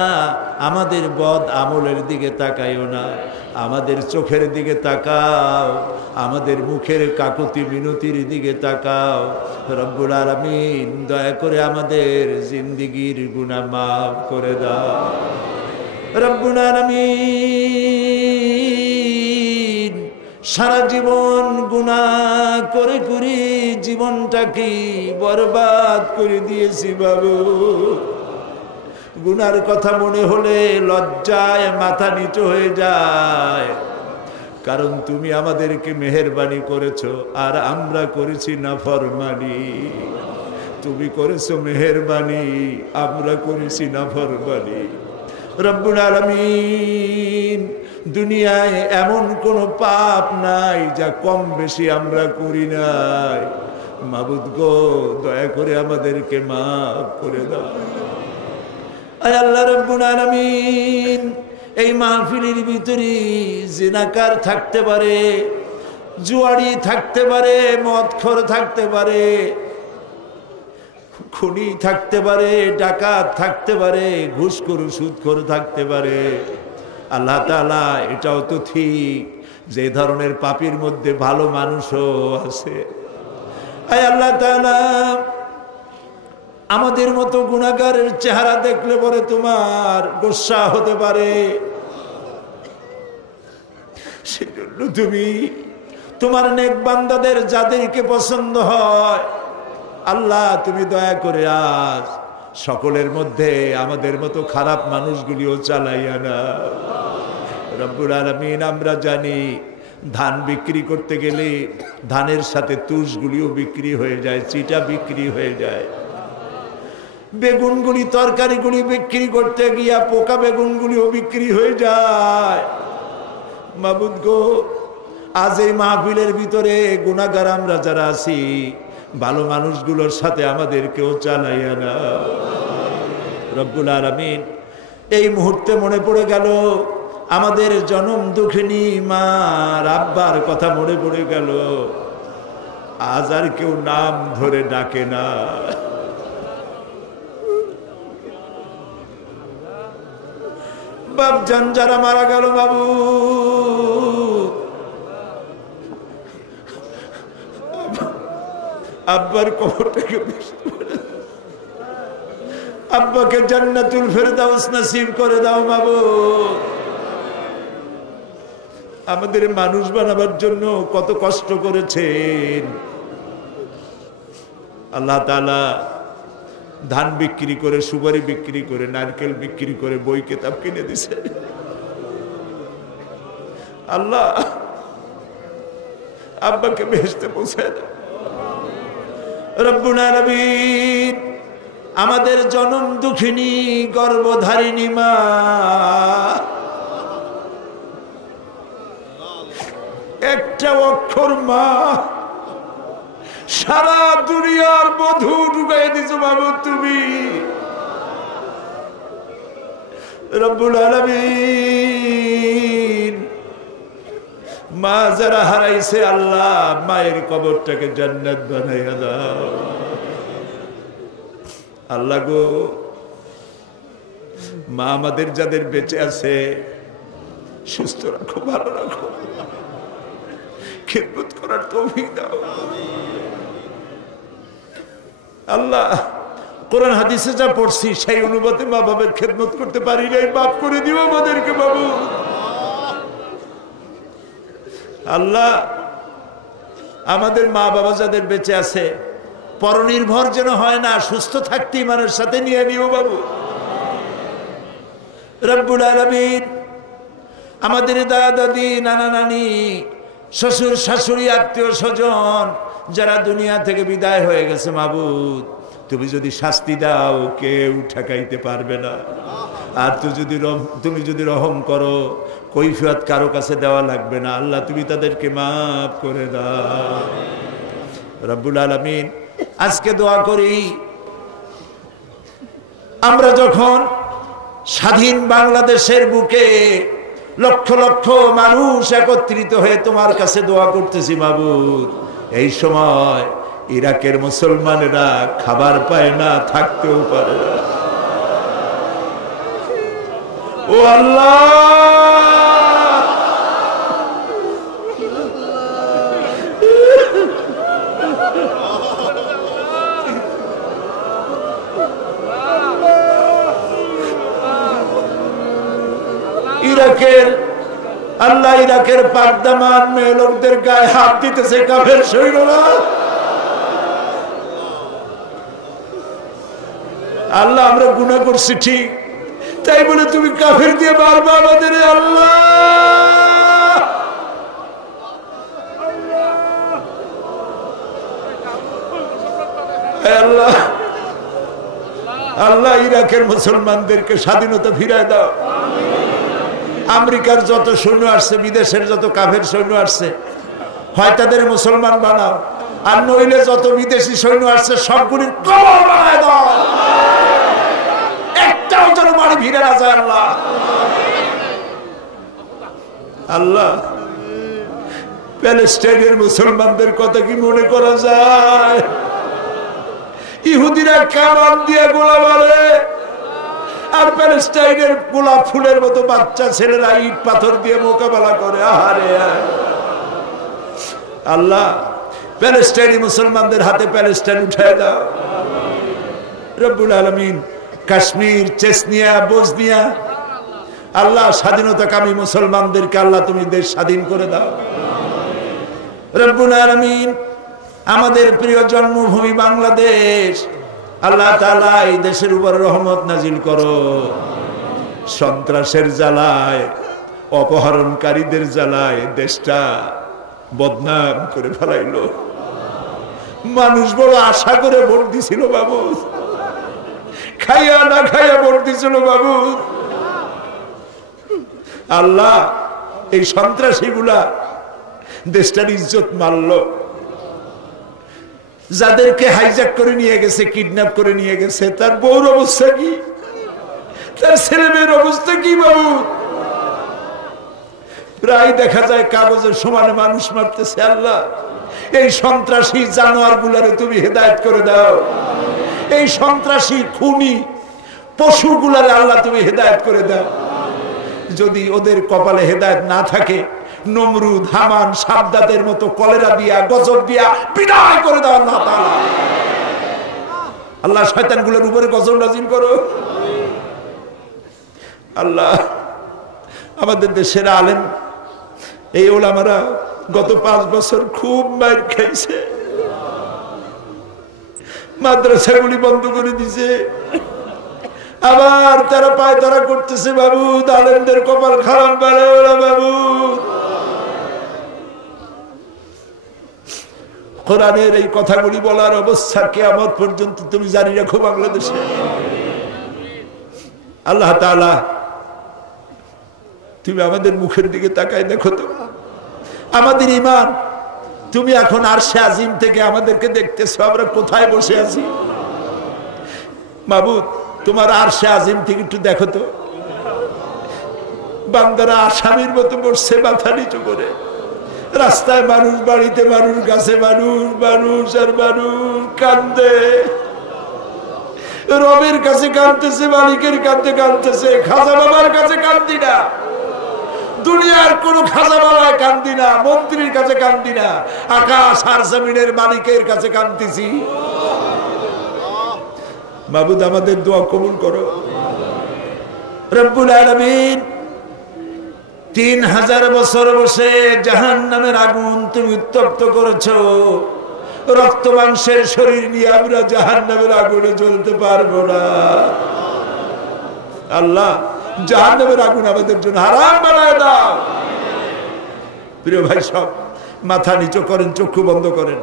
আমাদের বদ আমলের দিকে তাকায়ও না আমাদের চোখের দিকে তাকাও আমাদের মুখের কাকুতি মিনতির দিকে তাকাও রব্বুল আলামিন দয়া করে আমাদের জিন্দেগীর গুনাহ মাফ করে দাও রব্বুল আলামিন সারা জীবন গুনাহ করে করে জীবনটাকে বরবাদ করে দিয়েছি বাবু গুনার কথা মনে হলে লজ্জায় মাথা নিচু হয়ে যায় কারণ তুমি আমাদেরকে মেহেরবানি করেছো আর আমরা করেছি নাফরমানি তুমি করেছো মেহেরবানি আমরা করেছি নাফরমানি রব্বুল আলামিন দুনিয়ায় এমন কোন পাপ নাই যা কম বেশি আমরা করি নাই মাবুদ গো দয়া করে আমাদেরকে মাফ করে দাও আয় আল্লাহ রব্বুল আলামিন এই মাহফিলের ভিতরে জিনাকার থাকতে পারে জুয়ারি থাকতে পারে মদখোর থাকতে পারে খুনি থাকতে পারে ডাকাত থাকতে পারে ঘুষখোর সুদখোর থাকতে পারে আল্লাহ তাআলা এটাও তো ঠিক যে ধরনের পাপীর মধ্যে ভালো মানুষও আছে আয় আল্লাহ তাআলা আমাদের মতো গুনাহগারের চেহারা দেখলে পরে তোমার গোসা হতে পারে সেজন্য তুমি তোমার নেক বান্দাদের যাদেরকে পছন্দ হয় আল্লাহ তুমি দয়া করে আজ সকলের মধ্যে আমাদের মতো খারাপ মানুষগুলিও চালাইয়া না রব্বুল আলামিন আমরা জানি ধান বিক্রি করতে গেলে ধানের সাথে তুষগুলিও বিক্রি হয়ে যায় চিটা বিক্রি হয়ে যায় বেগুনগুলি তরকারিগুলি বিক্রি করতে গিয়া পোকা বেগুনগুলিও বিক্রি হয়ে যায় মাবুদ গো আজ এই মাহফিলের ভিতরে গুনাহগার আমরা যারা আছি ভালো মানুষগুলোর সাথে আমাদেরকেও চালাইয়া না রব্বুল আলামিন এই মুহূর্তে মনে পড়ে গেল আমাদের জনম দুঃখিনী মা আব্বার কথা মনে পড়ে গেল আজ আর কেউ নাম ধরে ডাকে না বাপজান যারা মারা গেল বাবু আব্বার কবরটাকে আব্বাকে জান্নাতুল ফেরদাউস নসিব করে দাও বাবু আমাদের মানুষ বানাবার জন্য কত কষ্ট করেছেন আল্লাহ তাআলা ধান বিক্রি করে সুপারি বিক্রি করে নারকেল বিক্রি করে বই কিতাব কিনে দিছে আল্লাহ আব্বাকে বেহেশতে পৌঁছায় দাও রব্বুল আলামিন আমাদের জনম দুঃখিনী গর্ভধারিণী মা একটা অক্ষর মা সারা দুনিয়ার মধু ঢুকাই দিছো মাবুদ তুমি। রব্বুল আলামিন, মা যারা হারাইছে আল্লাহ মায়ের কবরটাকে জান্নাত বানাইয়া দাও। আল্লাহ গো, মা আমাদের যাদের বেঁচে আছে সুস্থ রাখো, ভালো রাখো, খেদমত করার তৌফিক দাও। আল্লাহ, কোরআন হাদিসে যা পড়ছি সেই অনুপাতে মা বাবার খেদমত করতে পারি নাই, মাফ করে দিও আমাদেরকে বাবু। আল্লাহ, আমাদের মা বাবা যাদের বেঁচে আছে পরনির্ভর যেন হয় না, সুস্থ থাকতে ইমানের সাথে নিয়ে নিও বাবু। রব্বুল আলামিন, আমাদের দাদা দাদি, নানা নানি, শ্বশুর শাশুড়ি, আত্মীয় স্বজন যারা দুনিয়া থেকে বিদায় হয়ে গেছে মাবুদ, তুমি যদি শাস্তি দাও কেউ ঠেকাইতে পারবে না। আর তুমি যদি রহম করো কৈফিয়ত কারো কাছে দেওয়া লাগবে না। আল্লাহ, তুমি তাদেরকে মাফ করে দাও। রব্বুল আলামিন, আজকে দোয়া করি আমরা যখন স্বাধীন বাংলাদেশের বুকে লক্ষ লক্ষ মানুষ একত্রিত হয়ে তোমার কাছে দোয়া করতেছি মাবুদ, এই সময় ইরাকের মুসলমানেরা খাবার পায় না, থাকতেও পারে না। ও আল্লাহ, ইরাকের আল্লাহ, ইরাকের পাকদামান মেয়ে লোকদের গায়ে হাত দিতেছে কাফের সৈন্যরা। আল্লাহ, আমরা গুনাহ করছি ঠিক, তাই বলে তুমি কাফের দিয়ে মারবা আমাদের। আল্লাহ, আল্লাহ, আল্লাহ, ইরাকের মুসলমানদেরকে স্বাধীনতা ফিরায় দাও। আমেরিকার যত সৈন্য আসছে, বিদেশের যত কাফের সৈন্য আসছে, হয় তাদের মুসলমান বানাও, আর নইলে যত বিদেশি সৈন্য আসছে সবগুলির কবর বানায় দাও, একটাও যেন বাড়ি ফিরে না যায়। আল্লাহ, আল্লাহ, প্যালেস্টাইনের মুসলমানদের কথা কি মনে করা যায়? ইহুদিরা কামান দিয়ে গোলা মারে, আর প্যালেস্টাইনের গোলাপ ফুলের মতো বাচ্চা ছেলেরা ইট পাথর দিয়ে মোকাবেলা করে। আহারে আল্লাহ, প্যালেস্টাইনি মুসলমানদের হাতে প্যালেস্টাইন উঠায় দাও। রব্বুল আলামিন, কাশ্মীর, চেচনিয়া, বসনিয়া, আল্লাহ, স্বাধীনতাকামী মুসলমানদেরকে আল্লাহ তুমি দেশ স্বাধীন করে দাও। রব্বুল আলামিন, আমাদের প্রিয় জন্মভূমি বাংলাদেশ, আল্লাহ তাআলা এই দেশের উপর রহমত নাজিল করো। সন্ত্রাসের জ্বালায়, অপহরণকারীদের জ্বালায় দেশটা বদনাম করে ফেলাইলো। মানুষ বড় আশা করে ভোট দিছিল বাবু, খাইয়া না খাইয়া ভোট দিছিল বাবু। আল্লাহ, এই সন্ত্রাসীগুলা দেশটার ইজ্জত মারল। যাদেরকে হাইজ্যাক করে নিয়ে গেছে, কিডন্যাপ করে নিয়ে গেছে, তার বউর অবস্থা কি, তার ছেলে মেয়ের অবস্থা কি বাবু? প্রায় দেখা যায় কাগজের সমানে মানুষ মারতেছে। আল্লাহ, এই সন্ত্রাসী জানোয়ার গুলারে তুমি হেদায়েত করে দাও। এই সন্ত্রাসী খুনি পশু গুলারে আল্লাহ তুমি হেদায়েত করে দাও। যদি ওদের কপালে হেদায়েত না থাকে, নমরুদ, হামান, সাদ্দাতের মতো কলেরা দিয়া, গজব দিয়া বিদায় করে দাও আল্লাহ তাআলা। আল্লাহ, শয়তানগুলোর উপরে গজব নাজিল করো। আল্লাহ, আমাদের দেশের আলেম, এই ওলামারা গত 5 বছর খুব মার খাইছে, মাদ্রাসাগুলি বন্ধ করে দিছে, আবার তারা পায় তারা করতেছে বাবু। আলেমদের কপাল খারাপ বাড়ে ওরা বাবু। কোরআনের এই কথাগুলি বলার অবস্থা কিয়ামত পর্যন্ত তুমি জারি রাখো বাংলাদেশে। আল্লাহ তাআলা, তুমি আমাদের মুখের দিকে তাকায় দেখো তো, আমাদের ঈমান তুমি এখন আরশে আজিম থেকে আমাদেরকে দেখতেছো আমরা কোথায় বসে আছি। মাবুদ, তোমার আরশে আজিম থেকে একটু দেখো তো, বান্দারা আসামির মতো বসছে মাথা নিচু করে। রাস্তায় মানুষ, বাড়িতে মানুষ, গাছে মানুষ, মানুষ আর মানুষ কান্দে। রবের কাছে কাঁদতেছে, মালিকের কাছে কাঁদতেছে। খাজা বাবার কাছে কান্দি না, দুনিয়ার কোন খাজা বাবায় কান্দি না, মন্ত্রীর কাছে কান্দি না, আকাশ আর জমিনের মালিকের কাছে কান্দিছি। মাবুদ, আমাদের দোয়া কবুল করো। রব্বুল আলামিন 3000 বছর বসে জাহান্নামের আগুন তুমি উত্তপ্ত করেছো। রক্ত মাংসের শরীর নিয়ে আমরা জাহান্নামের আগুনে জ্বলতে পারবো না। আল্লাহ, জাহান্নামের আগুন আমাদের জন্য হারাম বানায় দাও। প্রিয় ভাই, সব মাথা নিচু করেন, চক্ষু বন্ধ করেন।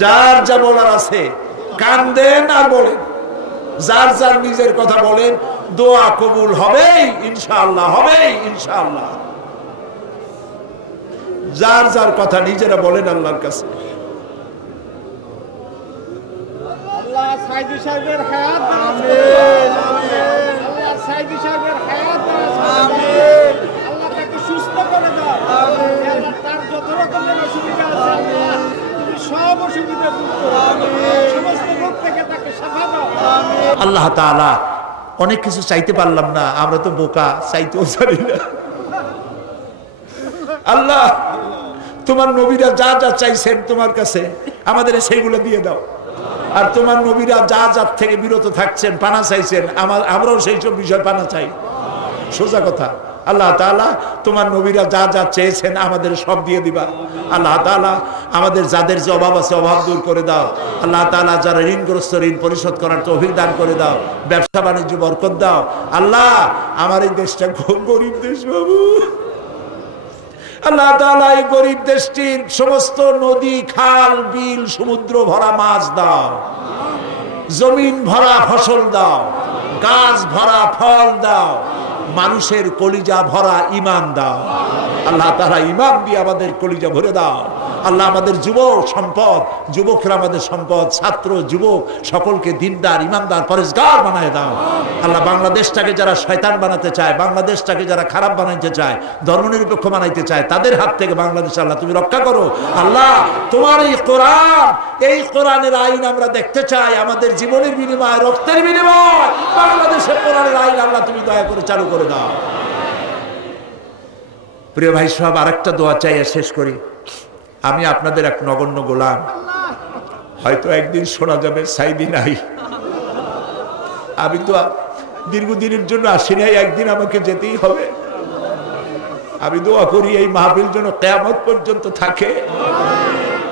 যার যা বলার আছে কান্দেন আর বলেন, যার যার নিজের কথা বলেন। দোয়া কবুল হবেই ইনশাআল্লাহ, হবেই ইনশাআল্লাহ। যার যার কথা নিজেরা বলেন আল্লাহর কাছে। আল্লাহ সাইদি সাহেবের হায়াত আমিন, আল্লাহ সাইদি সাহেবের হায়াত আমিন, আল্লাহ তাকে সুস্থ করে দাও আমিন, আল্লাহ তার যত রকমের অসুবিধা আছে আল্লাহ তুমি সব অসুবিধা দূর করো আমিন, সমস্ত রোগ থেকে তাকে শিফা দাও আমিন। আল্লাহ তাআলা, অনেক কিছু চাইতে পারলাম না, আমরা তো বোকা, চাইতেও জানি না। আল্লাহ, তোমার নবীরা যা যা চাইছেন তোমার কাছে আমাদের সেইগুলো দিয়ে দাও। আর তোমার নবীরা যা যার থেকে বিরত থাকছেন, পানা চাইছেন, আমরাও সেই সব বিষয় পানা চাই। সোজা কথা। আল্লাহ তাআলা, তোমার নবীরা যা যা চেয়েছেন আমাদের সব দিয়ে দিবা। আল্লাহ তাআলা, আমাদের যাদের যে অভাব আছে অভাব দূর করে দাও। আল্লাহ তাআলা, যারা ঋণগ্রস্ত ঋণ পরিশোধ করার তৌফিক দান করে দাও। ব্যবসা বাণিজ্য বরকত দাও। আল্লাহ, আমার এই দেশটা খুব গরিব দেশ বাবু। আল্লাহ তাআলা, এই গরিব দেশটির সমস্ত নদী, খাল, বিল, সমুদ্র ভরা মাছ দাও, জমিন ভরা ফসল দাও, গাছ ভরা ফল দাও, মানুষের কলিজা ভরা ঈমান দাও। আল্লাহ তাআলা, ঈমান দিয়ে আমাদের কলিজা ভরে দাও। আল্লাহ, আমাদের যুবক সম্পদ, যুবকরা আমাদের সম্পদ, ছাত্র যুবক সকলকে দিনদার, ঈমানদার, পরেজগার বানায় দাও। আল্লাহ, বাংলাদেশটাকে যারা শয়তান বানাতে চায়, বাংলাদেশটাকে যারা খারাপ বানাইতে চায়, ধর্মনিরপেক্ষ বানাইতে চায়, তাদের হাত থেকে বাংলাদেশ আল্লাহ তুমি রক্ষা করো। আল্লাহ, তোমার এই কোরআন, এই কোরআনের আইন আমরা দেখতে চাই। আমাদের জীবনের বিনিময়ে, রক্তের বিনিময়ে বাংলাদেশের কোরআনের আইন আল্লাহ তুমি দয়া করে চালু করে দাও। প্রিয় ভাই সব, আরেকটা দোয়া চাইয়া শেষ করি। আমি আপনাদের এক নগণ্য গোলাম। হয়তো একদিন শোনা যাবে সাইদি নাই। আমি তো দীর্ঘদিনের জন্য আসি নাই, একদিন আমাকে যেতেই হবে। আমি দোয়া করি এই মাহফিল যেন কিয়ামত পর্যন্ত থাকে।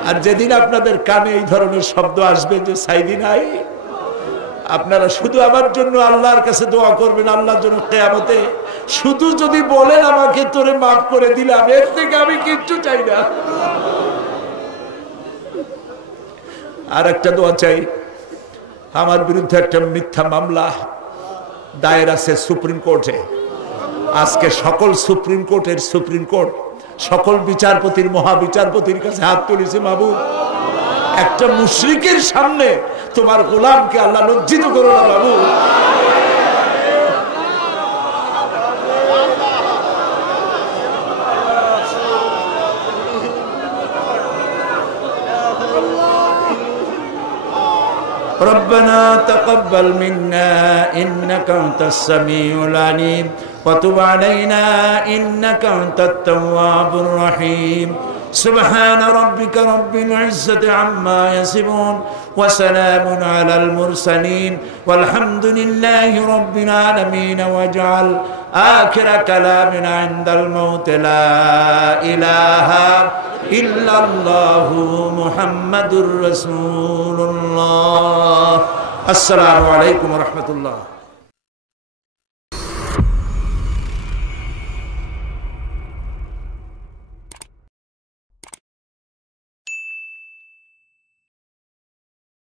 আর যেদিন আপনাদের কানে এই ধরনের শব্দ আসবে যে সাইদি নাই, আপনারা শুধু আমার জন্য আল্লাহর কাছে দোয়া করবেন। আল্লাহর জন্য কিয়ামতে শুধু যদি বলেন আমাকে তোরে মাফ করে দিলাম, এর থেকে আমি কিচ্ছু চাই না। আর একটা দোয়া চাই। আমার বিরুদ্ধে একটা মিথ্যা মামলা দায়ের আছে সুপ্রিম কোর্টে। আজকে সকল সুপ্রিম কোর্টের সুপ্রিম কোর্ট, সকল বিচারপতির, মহাবিচারপতির কাছে হাত তুলেছে। মাবুদ, একটা মুশরিকের সামনে তোমার গোলামকে আল্লাহ লজ্জিত করো না বাবু। ربنا تقبل منا إنك أنت السميع العليم وتب علينا إنك أنت التواب الرحيم سبحان ربك رب العزة عما يصفون وسلام على المرسلين والحمد لله رب العالمين واجعل آخر كلامنا عند الموت لا إله إلا الله محمد رسول الله السلام عليكم ورحمة الله